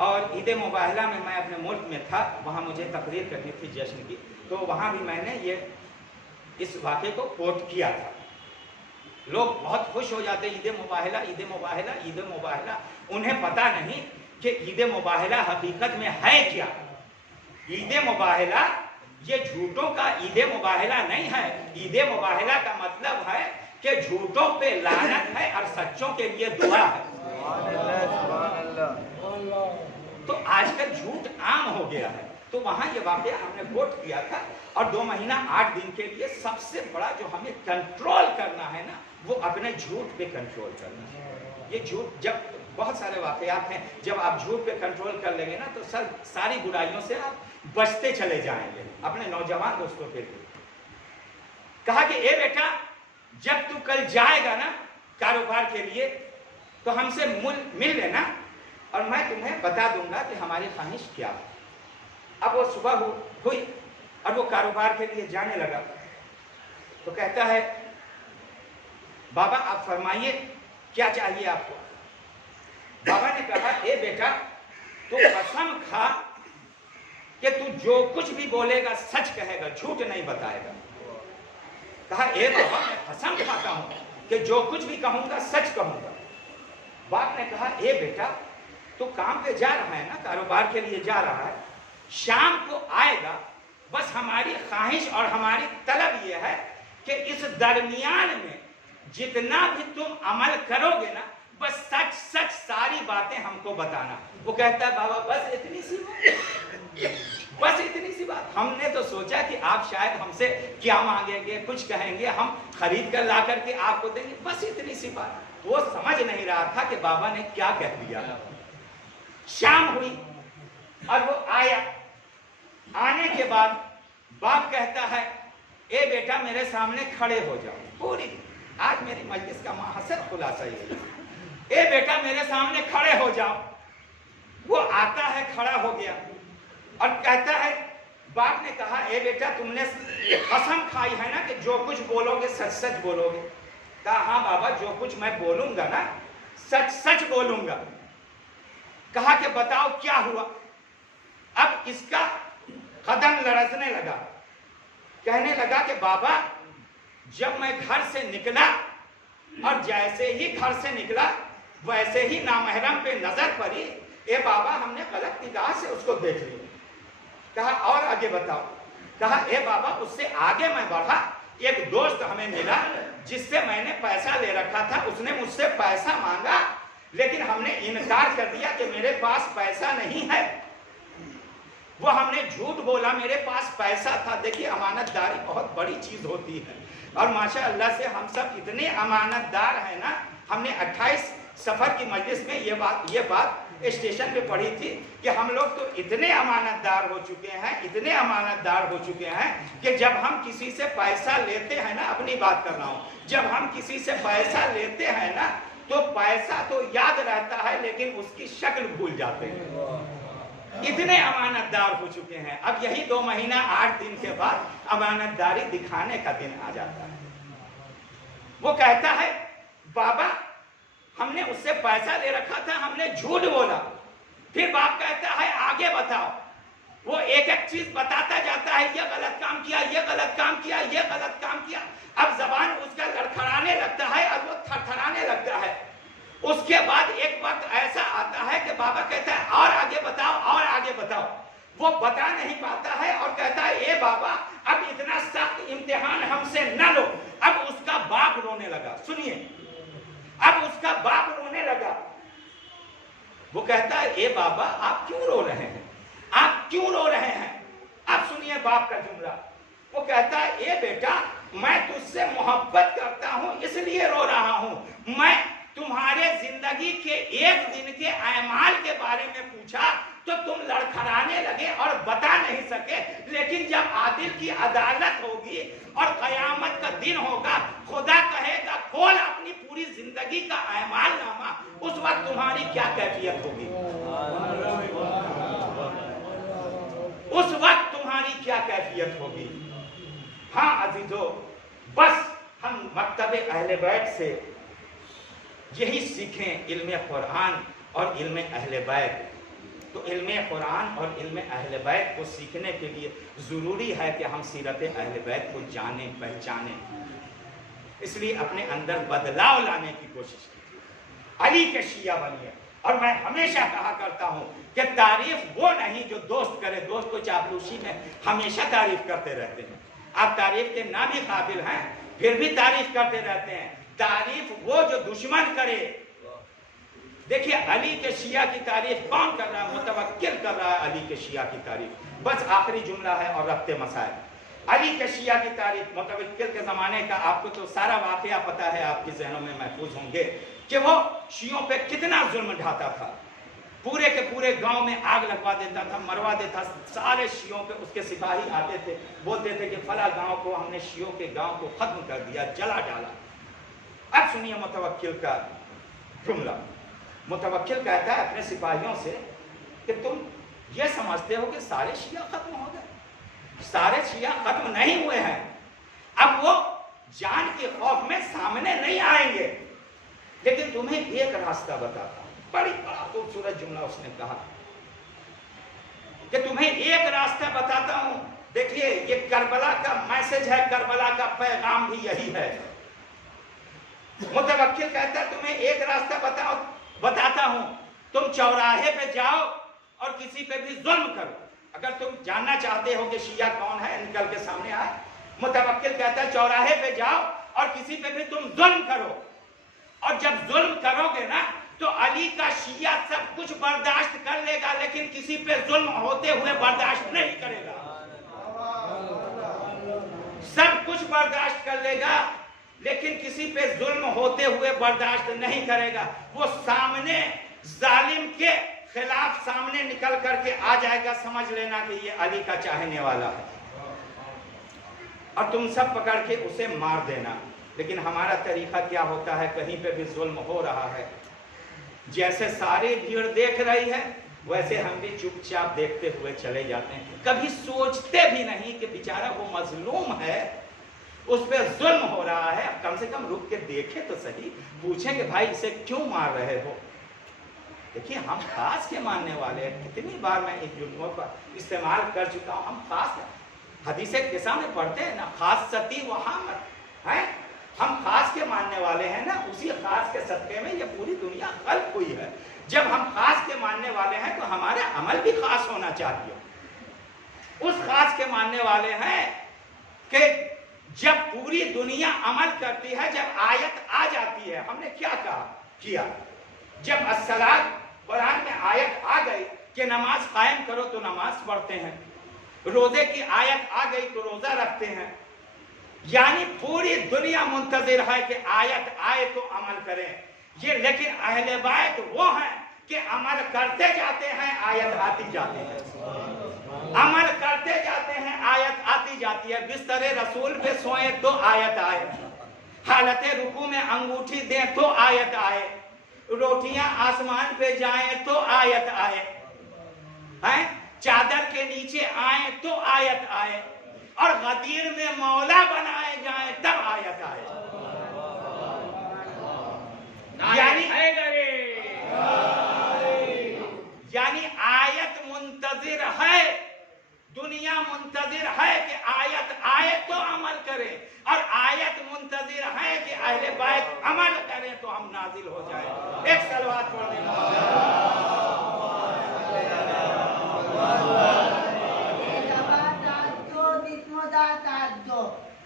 और ईद मुबाहला में मैं अपने मुल्क में था, वहाँ मुझे तकरीर करनी थी जश्न की, तो वहाँ भी मैंने इस वाक़े को कोट किया था। लोग बहुत खुश हो जाते, ईद मुबाहला ईद मुबाहला ईद मुबाहला। उन्हें पता नहीं कि ईद मुबाहला हकीकत में है क्या। ईद मुबाहला ये झूठों का ईद मुबाहला नहीं है। ईद मुबाहला का मतलब है कि झूठों पे लानत है और सच्चों के लिए दुआ है। तो आजकल झूठ आम हो गया है। तो वहां ये वाकया हमने कोट किया था। और 2 महीना 8 दिन के लिए सबसे बड़ा जो हमें कंट्रोल करना है ना, वो अपने झूठ पे कंट्रोल करना है। ये झूठ, जब बहुत सारे वाकयात हैं, जब आप झूठ पे कंट्रोल कर लेंगे ना तो सारी बुराइयों से आप बचते चले जाएंगे। अपने नौजवान दोस्तों के लिए कहा कि ए बेटा, जब तू कल जाएगा ना कारोबार के लिए तो हमसे मिल लेना और मैं तुम्हें बता दूंगा कि हमारी ख्वाहिश क्या है। अब वो सुबह हुई और वो कारोबार के लिए जाने लगा तो कहता है, बाबा आप फरमाइए क्या चाहिए आपको। बाबा ने कहा, ए बेटा तू कसम खा कि तू जो कुछ भी बोलेगा सच कहेगा, झूठ नहीं बताएगा। कहा, ए बाबा मैं कसम खाता हूं कि जो कुछ भी कहूंगा सच कहूंगा। बाप ने कहा, ए बेटा तू काम पे जा रहा है ना, कारोबार के लिए जा रहा है, शाम को आएगा, बस हमारी ख्वाहिश और हमारी तलब यह है कि इस दरमियान में जितना भी तुम अमल करोगे ना, बस सच सच सारी बातें हमको बताना। वो कहता है, बाबा बस इतनी सी बात, बस इतनी सी बात। हमने तो सोचा कि आप शायद हमसे क्या मांगेंगे, कुछ कहेंगे, हम खरीद कर ला करके आपको देंगे, बस इतनी सी बात। वो समझ नहीं रहा था कि बाबा ने क्या कह दिया। शाम हुई और वो आया। आने के बाद बाप कहता है, ए बेटा मेरे सामने खड़े हो जाओ। पूरी आज मेरी मजलिस का महासर खुलासा ये है, ए बेटा मेरे सामने खड़े हो जाओ। वो आता है, खड़ा हो गया और कहता है, बाप ने कहा, ए बेटा तुमने कसम खाई है ना कि जो कुछ बोलोगे सच सच बोलोगे। कहा, हाँ बाबा जो कुछ मैं बोलूंगा ना सच सच बोलूंगा। कहा कि बताओ क्या हुआ। अब इसका कदम लड़खड़ने लगा, कहने लगा कि बाबा जब मैं घर से निकला और जैसे ही घर से निकला वैसे ही नामहरम पे नजर पड़ी, ए बाबा हमने गलत निगाह से उसको देख लिया। कहा और आगे बताओ। कहा, ए बाबा उससे आगे मैं बढ़ा, एक दोस्त हमें मिला जिससे मैंने पैसा ले रखा था, उसने मुझसे पैसा मांगा लेकिन हमने इनकार कर दिया कि मेरे पास पैसा नहीं है। वो हमने झूठ बोला मेरे पास पैसा था। देखिए अमानतदारी बहुत बड़ी चीज होती है और माशाअल्लाह से हम सब इतने अमानतदार हैं ना। हमने 28 सफर की मजलिस में ये बात स्टेशन पे पढ़ी थी कि हम लोग तो इतने अमानतदार हो चुके हैं, इतने अमानतदार हो चुके हैं कि जब हम किसी से पैसा लेते हैं ना, अपनी बात कर रहा हूँ, जब हम किसी से पैसा लेते हैं ना तो पैसा तो याद रहता है लेकिन उसकी शक्ल भूल जाते हैं। इतने अमानतदार हो चुके हैं। अब यही 2 महीना 8 दिन के बाद अमानतदारी दिखाने का दिन आ जाता है। वो कहता है, बाबा हमने उससे पैसा ले रखा था, हमने झूठ बोला। फिर बाप कहता है, आगे बताओ। वो एक एक चीज बताता जाता है, ये गलत काम किया, ये गलत काम किया, ये गलत काम किया। अब जबान उसका लड़खड़ाने लगता है और वो थरथराने लगता है। उसके बाद एक वक्त ऐसा आता है कि बाबा कहता है, और आगे बताओ, और आगे बताओ। वो बता नहीं पाता है और कहता है, ए बाबा अब इतना सख्त इम्तिहान हमसे न लो। अब उसका बाप रोने लगा। सुनिए, अब उसका बाप रोने लगा। वो कहता है, ए बाबा आप क्यों रो रहे हैं, आप क्यों रो रहे हैं। अब सुनिए बाप का जुमला। वो कहता है, ए बेटा मैं तुझसे मोहब्बत करता हूं इसलिए रो रहा हूं। मैं तुम्हारे जिंदगी के एक दिन के अमाल के बारे में पूछा तो तुम लड़खड़ाने लगे और बता नहीं सके। लेकिन जब आदिल की अदालत होगी और कयामत का दिन होगा, खुदा कहेगा खोल अपनी पूरी जिंदगी का अमालनामा, उस वक्त तुम्हारी क्या कैफियत होगी? उस वक्त तुम्हारी क्या कैफियत होगी? हाँ अजीजों, बस हम मकतबे अहले बैत से यही सीखें, इल्म कुरान और इल्म अहले बैत। तो इल्म कुरान और इल्म अहले बैत को सीखने के लिए ज़रूरी है कि हम सीरत अहले बैत को जानें, पहचानें। इसलिए अपने अंदर बदलाव लाने की कोशिश कीजिए, अली के शिया बनिए। और मैं हमेशा कहा करता हूँ कि तारीफ वो नहीं जो दोस्त करे, दोस्त को चापलूसी में हमेशा तारीफ करते रहते हैं। आप तारीफ के ना भी काबिल हैं फिर भी तारीफ करते रहते हैं। तारीफ वो जो दुश्मन करे। देखिए अली के शिया की तारीफ कौन कर रहा है? मुतवक्किल कर रहा है अली के शिया की तारीफ। बस आखिरी जुमला है और रखते मसाइल। अली के शिया की तारीफ, मुतवक्किल के जमाने का आपको तो सारा वाकया पता है, आपके जहनों में महफूज होंगे कि वो शियों पे कितना जुल्म ढाता था। पूरे के पूरे गांव में आग लगवा देता था, मरवा देता। सारे शियों पे उसके सिपाही आते थे, बोलते थे कि फला गांव को हमने शियों के गांव को खत्म कर दिया, जला डाला। अब सुनिए मुतवक्किल का जुमला। मुतवक्किल कहता है अपने सिपाहियों से कि तुम ये समझते हो कि सारे शिया खत्म हो गए? सारे शिया खत्म नहीं हुए हैं। अब वो जान के खौफ में सामने नहीं आएंगे, लेकिन तुम्हें एक रास्ता बताता हूं। बड़ा खूबसूरत जुमला उसने कहा कि तुम्हें एक रास्ता बताता हूं। देखिए ये करबला का मैसेज है, करबला का पैगाम भी यही है। मुतवक्किल कहता है तुम्हें एक रास्ता बताता हूं, तुम चौराहे पे जाओ और किसी पे भी जुल्म करो। अगर तुम जानना चाहते हो कि शिया कौन है, निकल के सामने आए। मुतवक्किल कहता है चौराहे पे जाओ और किसी पे भी तुम जुल्म करो, और जब जुल्म करोगे ना तो अली का शिया सब कुछ बर्दाश्त कर लेगा, लेकिन किसी पे जुल्म होते हुए बर्दाश्त नहीं करेगा। सब कुछ बर्दाश्त कर लेगा लेकिन किसी पे जुल्म होते हुए बर्दाश्त नहीं करेगा। वो सामने जालिम के खिलाफ सामने निकल करके आ जाएगा, समझ लेना कि ये अली का चाहने वाला है, और तुम सब पकड़ के उसे मार देना। लेकिन हमारा तरीका क्या होता है, कहीं पे भी जुल्म हो रहा है, जैसे सारी भीड़ देख रही है वैसे हम भी चुपचाप देखते हुए चले जाते हैं। कभी सोचते भी नहीं कि बेचारा वो मजलूम है, उस पर जुल्म हो रहा है, कम से कम रुक के देखे तो सही, पूछें कि भाई इसे क्यों मार रहे हो। देखिए हम खास के मानने वाले हैं। कितनी बार मैं इन जुल्मों का इस्तेमाल कर चुका हूँ। हम खास हदीसे के सामने पढ़ते हैं ना, खास सती वहां है, हम खास के मानने वाले हैं ना, उसी खास के सदके में ये पूरी दुनिया खल्क हुई है। जब हम खास के मानने वाले हैं तो हमारा अमल भी खास होना चाहिए। उस खास के मानने वाले हैं कि जब पूरी दुनिया अमल करती है, जब आयत आ जाती है, हमने क्या किया, जब अस्सलात कुरान में आयत आ गई कि नमाज कायम करो तो नमाज पढ़ते हैं, रोजे की आयत आ गई तो रोजा रखते हैं। यानी पूरी दुनिया मुंतजिर है कि आयत आए तो अमल करें। ये लेकिन अहले बैत वो हैं कि अमल करते जाते हैं, आयत आती जाती है, अमल करते जाते हैं, आयत आती जाती है। बिस्तरे रसूल पे सोए तो आयत आए, हालत रुकू में अंगूठी दें तो आयत आए, रोटियां आसमान पे जाएं तो आयत आए, हैं चादर के नीचे आए तो आयत आए, और गदीर में मौला बनाए जाए तब आयत आए। यानी आयत मुंतजिर है, दुनिया मुंतजिर है कि आयत आए तो अमल करें, और आयत मुंतजिर है कि अहले बैत अमल करें तो हम नाजिल हो जाए। एक सलवात पढ़ने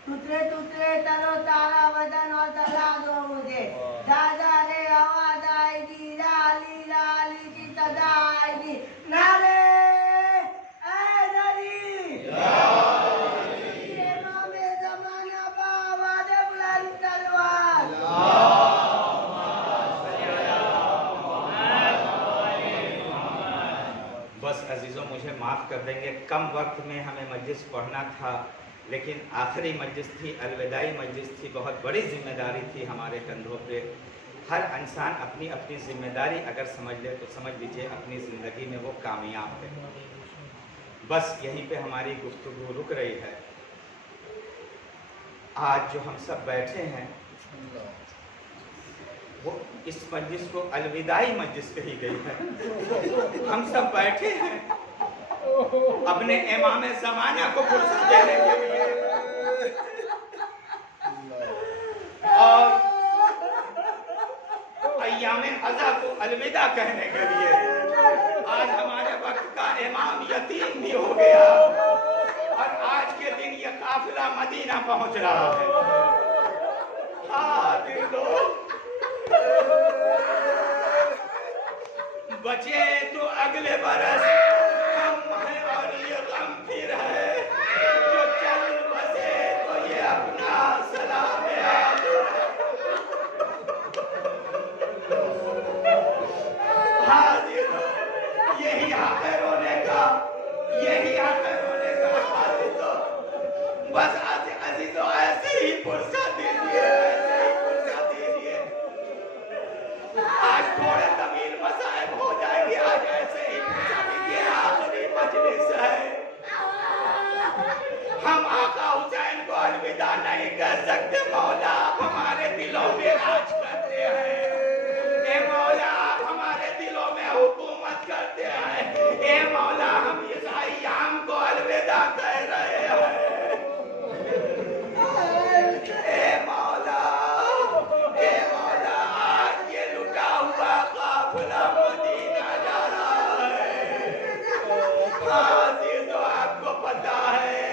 तुतरे तुतरे तरो तारा वजन और तला दो मुझे, दादा रे आवाज आएगी, लाली लाली की सदा आएगी, नारे मुझे माफ़ कर देंगे, कम वक्त में हमें मजलिस पढ़ना था, लेकिन आखिरी मजलिस थी, अलविदाई मजलिस थी, बहुत बड़ी जिम्मेदारी थी हमारे कंधों पे। हर इंसान अपनी अपनी जिम्मेदारी अगर समझ ले तो समझ लीजिए अपनी ज़िंदगी में वो कामयाब है। बस यहीं पे हमारी गुफ्तगू रुक रही है। आज जो हम सब बैठे हैं वो इस मजलिस को अलविदाई मजलिस कही गई है। हम सब बैठे हैं अपने इमाम ज़माना को फुर्सत देने के लिए और अय्यामे अज़ा को अलविदा कहने के लिए। आज हमारे वक्त का इमाम यतीम भी हो गया और आज के दिन ये काफिला मदीना पहुंच रहा है। हाँ दिलो, बचे तो अगले बरस हम हैं और ये गम फिर है, जो चल बसे तो ये अपना सलाम आखिर है। हाँ दिलो, यही हक है रोने का, यही हक है रोने का। अजीजो, बस अजीजो ऐसे ही फुर्सत दीजिए, ऐसे ही फुर्सत दीजिए। आज थोड़े तमील मसाइब हो जाएंगे, आज ऐसे ही फुर्सत दीजिए। आखिरी मजलिस है, हम आका हुसैन को अलविदा नहीं कर सकते। मौला आप हमारे दिलों में राज करते हैं, ए मौला आप हमारे दिलों में हुकूमत करते हैं। ए मौला हम इस अय्याम को अलविदा कह रहे हैं। ए मौला, आज ये लुटा हुआ काफिला मदीना जा रहा है। हाँ तो आपको पता है,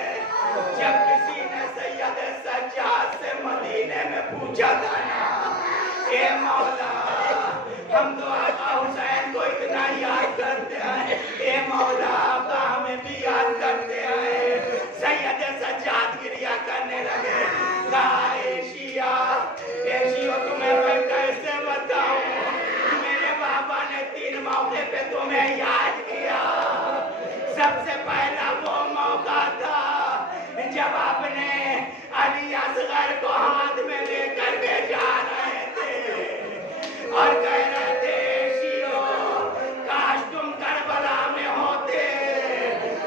जब किसी ने सैयद सज्जाद से मदीने में पूछा था ना, ए मौला हम तो आका हुसैन को इतना याद करते हैं, ए मौला आका हमें भी याद करते हैं। सैयद सज्जाद गिरिया करने लगे, कहा ए शियो तुम्हें मैं कैसे बताऊं, मेरे बाबा ने 3 मौके पे तुम्हें याद किया। सबसे पहला वो मौका था जब आपने अली असगर को हाथ में लेकर के जा रहे थे और कह रहे थे शियो काश तुम करबला में होते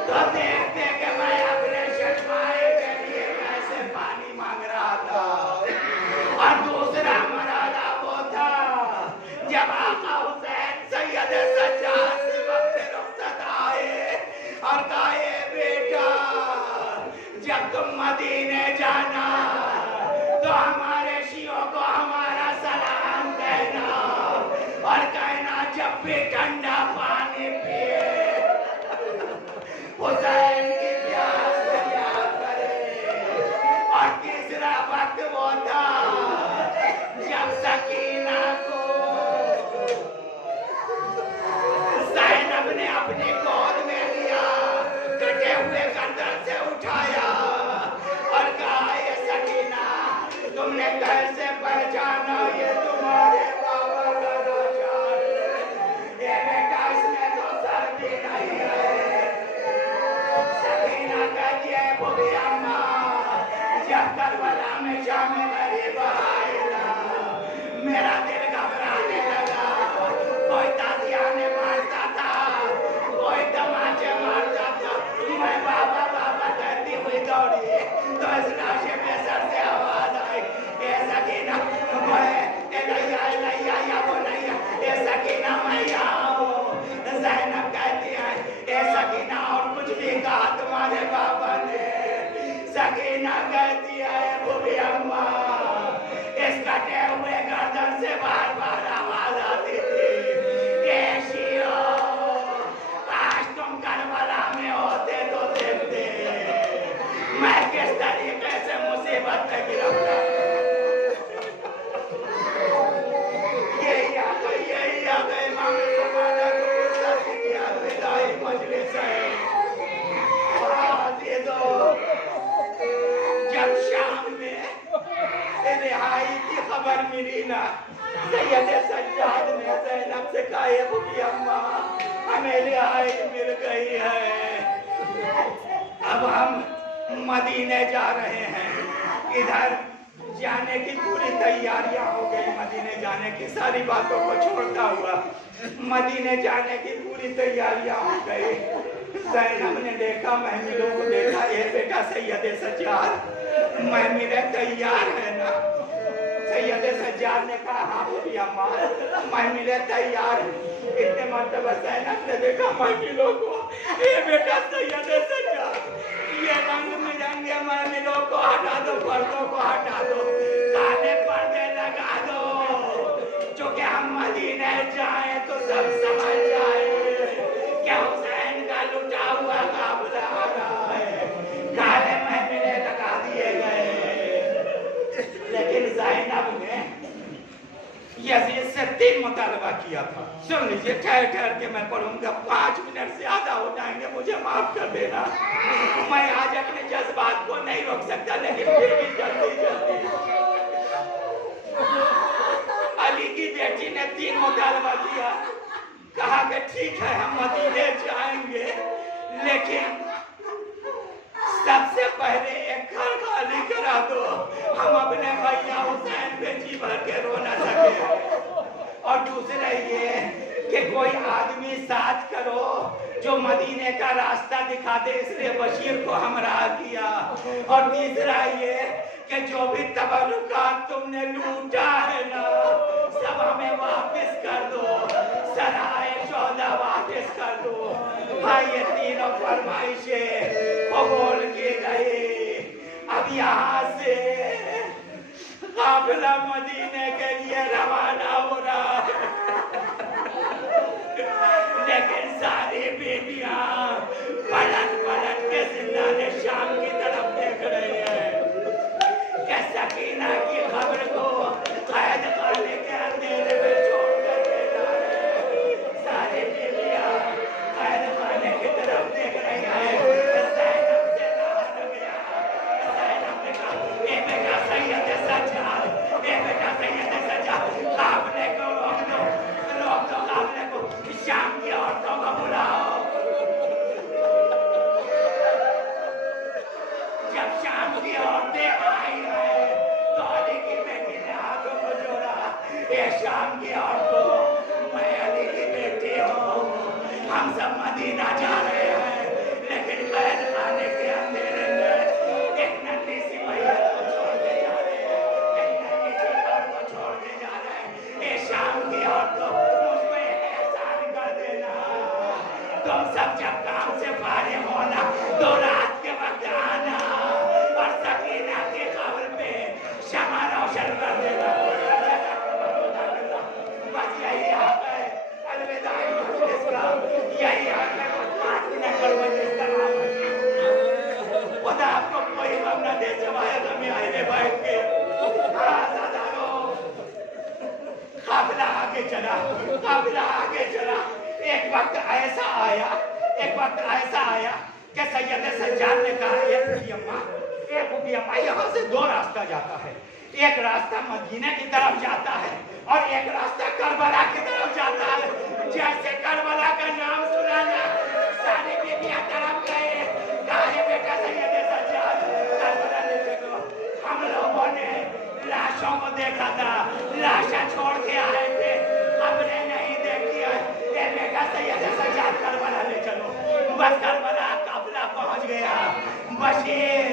तो देखते कि मैं अपने शर्माए के लिए कैसे पानी मांग रहा था। और दूसरा मरहला वो था जब आका हुसैन सैयद सज्जाद से वक्त रुखसत आए और कहा बेटा जब तुम मदीने जाना तो हमारे शियों को हमारा सलाम कहना और कहना जब भी ठंडा पानी पिए हुसैन की प्यास याद करे। और तीसरा वक्त वो था जब सकीना को ज़ैनब ने अपनी गोद में लिया, कटे हुए गर्दन से उठाया और कहा ये सकीना तुमने कैसे पहचाना ये तुम्हारे बाबा का राजा है। ये बेटा इसमें तो सर्दी नहीं है। सकीना कहती है बुढ़ी अम्मा जब करबला में शाम गरीब आए ना मेरा दिल घबराने लगा। कोई ताजियाने मारता था, कोई तमाचे मारता था, मैं बाबा बाबा करती हुई दौड़ी तो इस लाशे में सर से आवाज आई ए सकीना या वो नहीं ए सकीना मैया ज़ैनब कहती है ए सकीना और कुछ भी कहा तुम्हारे बाबा ने। सकीना कहती है बुढ़ी अम्मा इस कटे हुए गर्दन से बार बार आवाज आती थी ए शियो काश तुम करबला में होते तो देखते मैं किस तरीके से मुसीबत में गिरफ्तार। यही आ गए इमाम ज़माना को फुर्सत की अलविदाई मजलिस है। जब शाम में रिहाई की खबर मिली ना, सैयद सज्जाद ने ज़ैनब से कहा बुढ़ी अम्मा हमें रिहाई मिल गई है। अब हम मदीने जा रहे हैं। इधर जाने की पूरी तैयारियां हो गई, मदीने जाने की सारी बातों को छोड़ता हुआ मदीने जाने की पूरी तैयारियां हो गई। ज़ैनब ने देखा, महमिलों को देखा, ये बेटा सैयद सज्जाद महमिले तैयार है ना? सैयद सज्जाद ने कहा हाँ बोली अम्मा महमिले तैयार। इतने मरतबा ज़ैनब ने देखा महमिलों को, ये बेटा सैयद सज्जाद ये रंग बिरंगे महमिलों को हटा दो, पर्दों को हटा दो, काले पर्दे लगा दो, जो कि हम मदीने जाए तो सब समझ जाए कि हुसैन का लुटा हुआ काफिला आ रहा है। काले महमिले लगा दिए गए। लेकिन ज़ैनब ने यजीद से 3 मुतालबा किया था। सुन लीजिए, ठहर ठहर के मैं पढ़ूंगा, 5 मिनट से आधा हो जाएंगे, मुझे माफ कर देना। मैं आज अपने जज्बात को नहीं रोक सकता, लेकिन फिर भी जल्दी जल्दी। अली की बेटी ने 3 मुतालबा किया। कहा कि ठीक है हम मदीने जाएंगे, लेकिन सबसे पहले एक घर खाली करा दो, हम अपने भैया हुसैन पे जी भर के रो न सके। और दूसरा ये कि कोई आदमी साथ करो जो मदीने का रास्ता दिखा दे, इसलिए बशीर को हमराह किया। और तीसरा ये कि जो भी तबरुकात तुमने लूटा है ना, सब हमें वापस कर दो, सराय शौदा वापस कर दो। हाँ, ये तीनों फरमाइशें कबूल की गई। अब यहाँ से काफिला मदीने के लिए रवाना हो रहा है। लेकिन सारी बीबियां पलट पलट के जिंदाने शाम की तरफ देख रही है कि सकीना की खबर को कैद खाने के अंधेरे में छोड़ करके जा रहे हैं। सारी बीबियां कैद खाने की तरफ देख रही है। ज़ैनब से राहत हो गया। ज़ैनब ने कहा, ए बेटा सैयद सज्जाद, ए बेटा सैयद सज्जाद, काफिले को रोक दो काफिले को, शाम की औरतों को बुलाओ। जब शाम की औरतें आई है तो अली की बेटी ने हाथों को जोड़ा, ये शाम की औरतों, मैं अली की बेटी हूँ, हम सब मदीना जा रहे हैं, लेकिन कैद खाने के अंधेरे में एक नन्ही सी मैया को छोड़ के जा रहे हैं, एक नन्ही सी औरत को छोड़ के जा रहे हैं। ये शाम की औरतों, मुझ पे एहसान कर देना, तुम सब जब काम से फारिग होना तो रात के वक्त आना और सकीना की खबर पे शमा रोशन कर देना। बस यही हक है अलविदाई मजलिस का, यही हक है 5 मिनट पर मजलिस का नाम है। खुदा आपको कोई गम न दे सिवाय गम आईने बैठ के। काफिला आगे चला, काफिला आगे चला। एक वक्त ऐसा आया कि सैयद सज्जाद ने कहा, एक बुढ़ी अम्मा, यहाँ से 2 रास्ता जाता है। एक रास्ता मदीने की तरफ जाता है और एक रास्ता करबला की तरफ जाता है। जैसे करबला का नाम सुना ना, सारी बीबियां तरफ गए। कहा, बेटा सैयद सज्जाद, करबला ले चलो। हम लोगों ने लाशों को देखा था, लाशा छोड़ के आए थे, हमने नहीं देखी है। ये बेटा सैयद सज्जाद, करबला ले चलो। बस करबला काफिला पहुंच गया। बशीर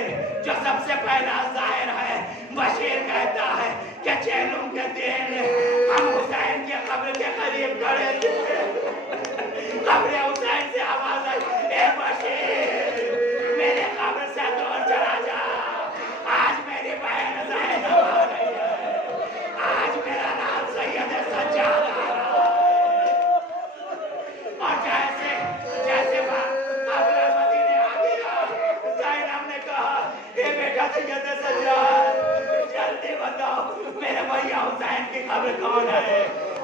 जो सबसे पहला जाहिर है, बशीर कहता है कि चैलूम के दिन हम हुसैन के कब्र के करीब खड़े थे। कब्र हुसैन से आवाज आई, ए बशीर, मेरे कब्र से दूर चला जा। आज मेरी बहन ज़ैनब आ रही है, आज मेरा नाम सैयद सज्जाद आ रहा है। और जैसे काफिला मदीने आ गया, ज़ैनब ने कहा, ए बेटा सैयद सज्जाद, जल्दी बताओ मेरे भैया हुसैन की खबर कौन है?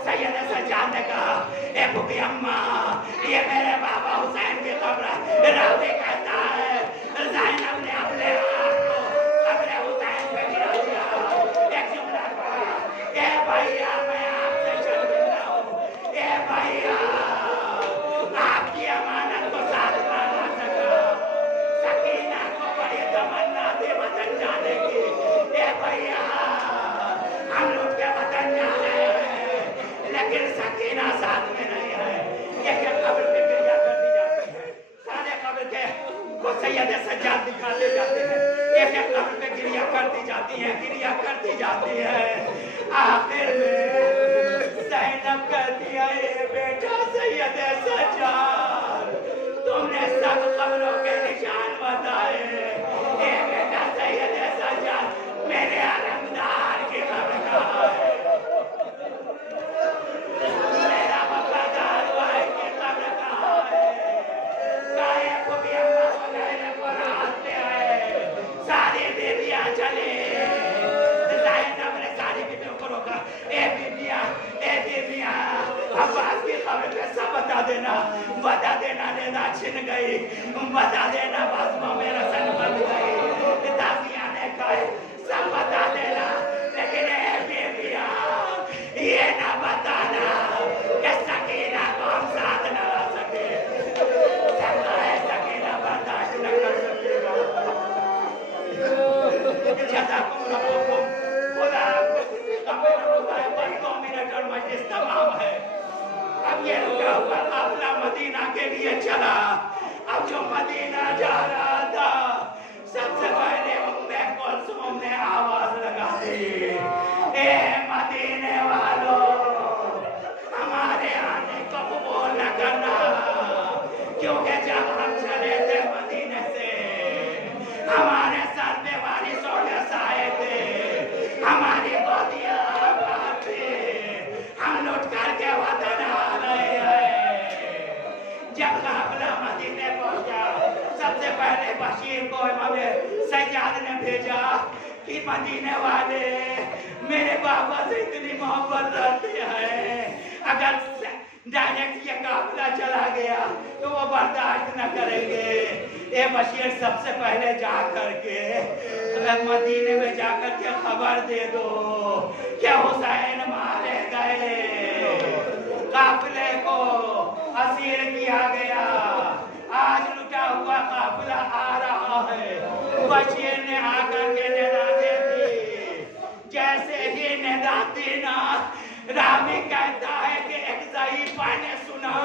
सैयद सज्जाद ने कहा, ए बुढ़ी अम्मा, ये मेरे बाबा हुसैन की खबर है। रावी कहता है ज़ैनब ने अपने हाथ को कब्र हुसैन पे गिरा दिया। एक जुमला कहा, ए भैया मैं आपसे शर्मिंदा हूँ, ए भैया आप वो सैयद सज्जाद दिखाते जाते हैं, एक एक कब्र पे गिरिया करती जाती है, गिरिया करती जाती है। आखिर में ज़ैनब कहती है, ए बेटा सैयद सज्जाद, तुमने सब कब्रों के निशान बताए, ए बेटा सैयद सज्जाद, मेरे अलमदार की कब्र कहाँ है? मेरा वफादार भाई की कब्र कहाँ है? गाय को भी अल्लाह वगैरह को रात पे आए, सारी बेबियां चले। ज़ैनब ने सारी बेबियों को रोका, ए बेबियां, अब्बास की कब्र पे सब बता देना, नेदा छिन गई, बता देना बाज़मा मेरा सन बन गई, दासियां ने कहा सब बता देना, लेकिन ए बेबियां ये ना बताना कि सकीना को हम साथ न ला सके। सकता है सकीना बर्दाश्त न कर सकेगा। जज़ाकुमुल्लाह, खुदा बस 2 मिनट और मजलिस तमाम है। अब ये रुका हुआ काफिला मदीना के लिए चला। अब जो मदीना जा रहा था, सबसे पहले उम्मे कुलसूम ने आवाज लगा दी, ए मदीने वालों, हमारे आने को कबूल न करना, क्योंकि जब हम चले थे मदीने से, हमारे सर पे बारिशों के साए थे, हमारी गोदियां आबाद थी, हम लुट करके वतन आ रहे हैं। जब काफिला मदीने पहुंचा, सबसे पहले बशीर को इमाम सज्जाद ने भेजा कि मदीने वाले मेरे बाबा से इतनी मोहब्बत रखते हैं, अगर डायरेक्ट ये काफिला चला गया तो वो बर्दाश्त न करेंगे। ए बशीर, सबसे पहले जा करके मदीने में जाकर के खबर दे दो कि हुसैन मारे गए, काफिले को असीर किया गया, आज लुटा हुआ काफिला आ रहा है। बशीर ने आकर के निदा दे दी। जैसे ही निदा दी ना, रावी कहता है कि एक ज़ईफ़ा ने सुना,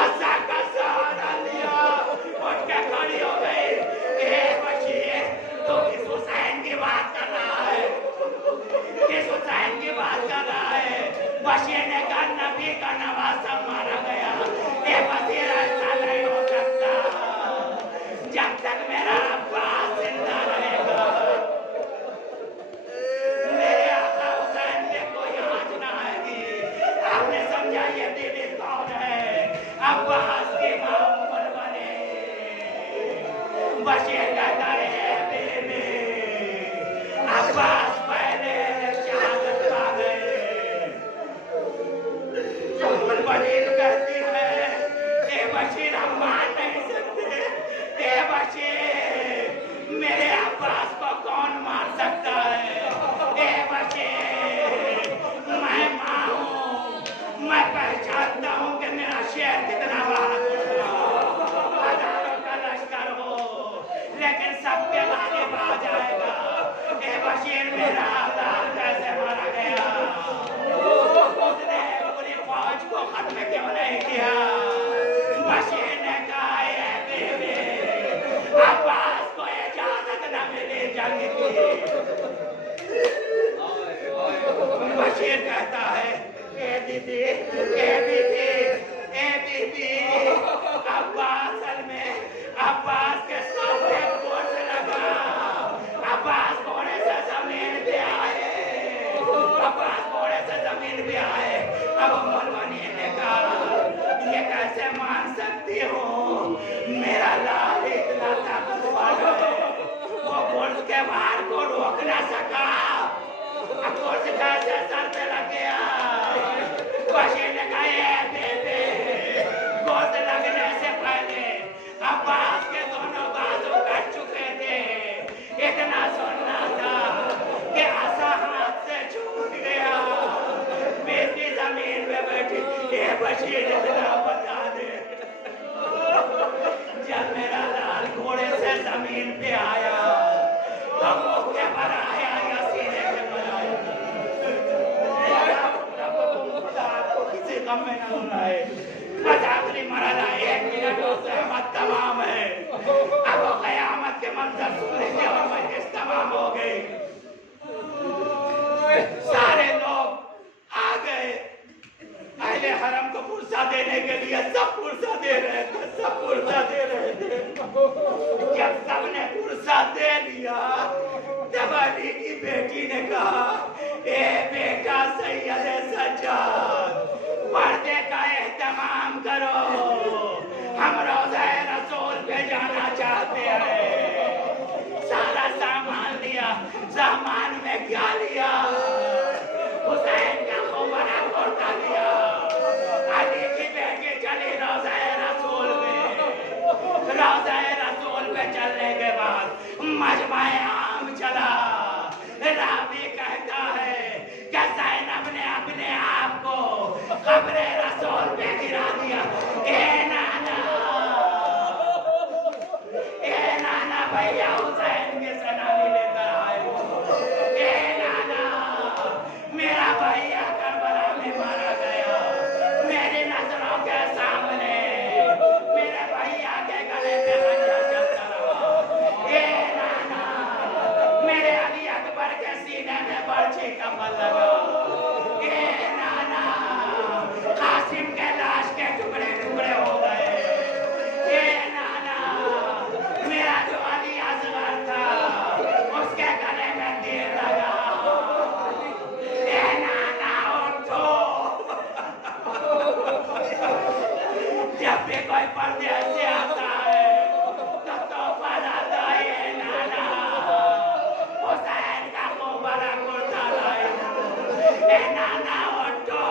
आशा का सहारा लिया, उठ के खड़ी हो गई। ए बशीर, तो किस हुसैन की बात कर रहा है? किस हुसैन की बात कर रहा है? बशीर ने कहा, नबी का नवासा मारा गया। ए बशीर, ऐसा नहीं हो सकता, जब तक मेरा अब्बास जिंदा रहेगा, मेरे आका हुसैन पे कोई आँच न आएगी। आपने समझा ये बीबी कौन है? अब्बास की माँ उम्र बने। बशीर कहता है, बीबी, अब्बास पहले शहादत पा गए। उम्र बनी कहती है, ए बशीर, हम मान नहीं सकते। ए बशीर, मेरे अब्बास को कौन मार सकता है? ए बशीर, मैं माँ हूँ, मैं पहचानता हूँ कि मेरा शेर कितना बहादुर है। हजारों का लश्कर हो, लेकिन सबके गालिब आ जाएगा। ए बशीर, मेरा अब्बास कैसे मारा गया? उसने पूरी फौज को खत्म क्यों नहीं किया? बशीर ने कहा, ए बीबी, अब्बास को इजाजत न मिली जंग की। बशीर कहता है, ए बीबी, ए बीबी, ए बीबी, अब्बास में अब्बास के सामने बोझ लगा, अब्बास घोड़े से जमीन पे आए, अब्बास घोड़े से जमीन पे आए। अब मुलवनी ने कहा, ये कैसे मान सकती हो? मेरा लाल इतना ताकतवर है, वो बुर्ज के बाहर को रोक न सका, बुर्ज कैसे सर पे लग गया? बशीर ने कहा, ए बेबे, बुर्ज लगने से पहले अब्बास के दोनों बाजू कट चुके थे। इतना सुनना था कि आसा हाथ से छूट गया। बेटी जमीन पे बैठी, ए बशीर, इतना बता दे, जब मेरा लाल घोड़े से जमीन पे आया, तो मुंह के पर आया या सीने के पर आया? खुदा आपको किसी गम में न उड़ाए। बस आखिरी मरहला 1 मिनट और सहमत तमाम है। अब के मंजर सुनने के और मजलिस तमाम हो गई। सारे लोग आ गए। अहले हरम को पुरसा देने के लिए सब पुरसा दे रहे थे, सब पुरसा दे रहे थे। जब सबने पुरसा दे लिया तब अली की बेटी ने कहा, ए बेटा सैयद सज्जाद, पर्दे का एहतमाम करो, हम रोज़ा रसूल पे जाना चाहते हैं। सारा सामान लिया। सामान में क्या लिया? हुसैन का खुबरा कुर्ता लिया। अली की बेटी चली रोज़ा रसूल में। रोज़ा रसूल पे चलने के बाद मजमा-ए आम चला। रावी कहता है कि ज़ैनब ने अपने आप को क़ब्र रसूल पे गिरा दिया। ए नाना भैया हुसैन के सलामी लेकर आए। ए नाना, मेरा भैया करबला में मारा गया, मेरी नजरों के सामने मेरे भैया के गले पे खंजर चलता रहा। ए नाना, मेरे अली अकबर के सीने में बर्छी कमल लगा। ए नाना, कासिम के लाश के टुकड़े टुकड़े हो गए। ए नाना, मेरा जो अली असगर था उसके गले में तीर लगा। ए नाना उठो। जब भी कोई परदेश से आता है तो तोहफा लाता है। ए नाना, हुसैन का खुबरा कुर्ता लाए। ए नाना उठो,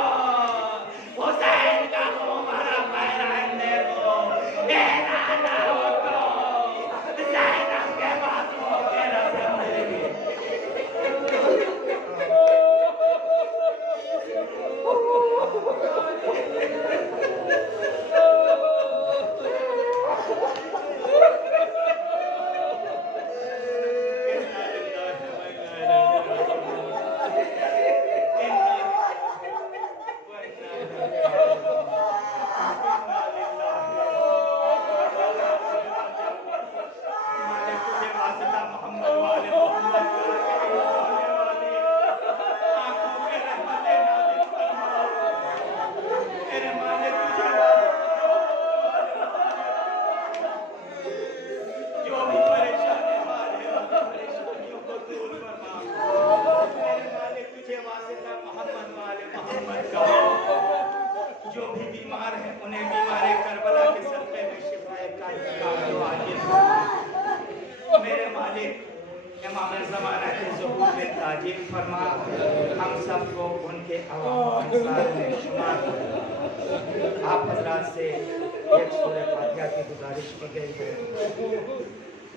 हुसैन का खुबरा पहनाने को। ए नाना उठो, ज़ैनब के बाजुओं के रस्म लेंगे। जो भी बीमार है उन्हें बीमारे करबला के सदक़े में शिफाए कामिल। मेरे मालिक इमाम ज़माना के ज़ुहूर में ताजील फरमा। हम सबको उनके अवाम में शुमार कर। आप हज़रात से एक सूरह फातिहा की गुजारिश की गई है।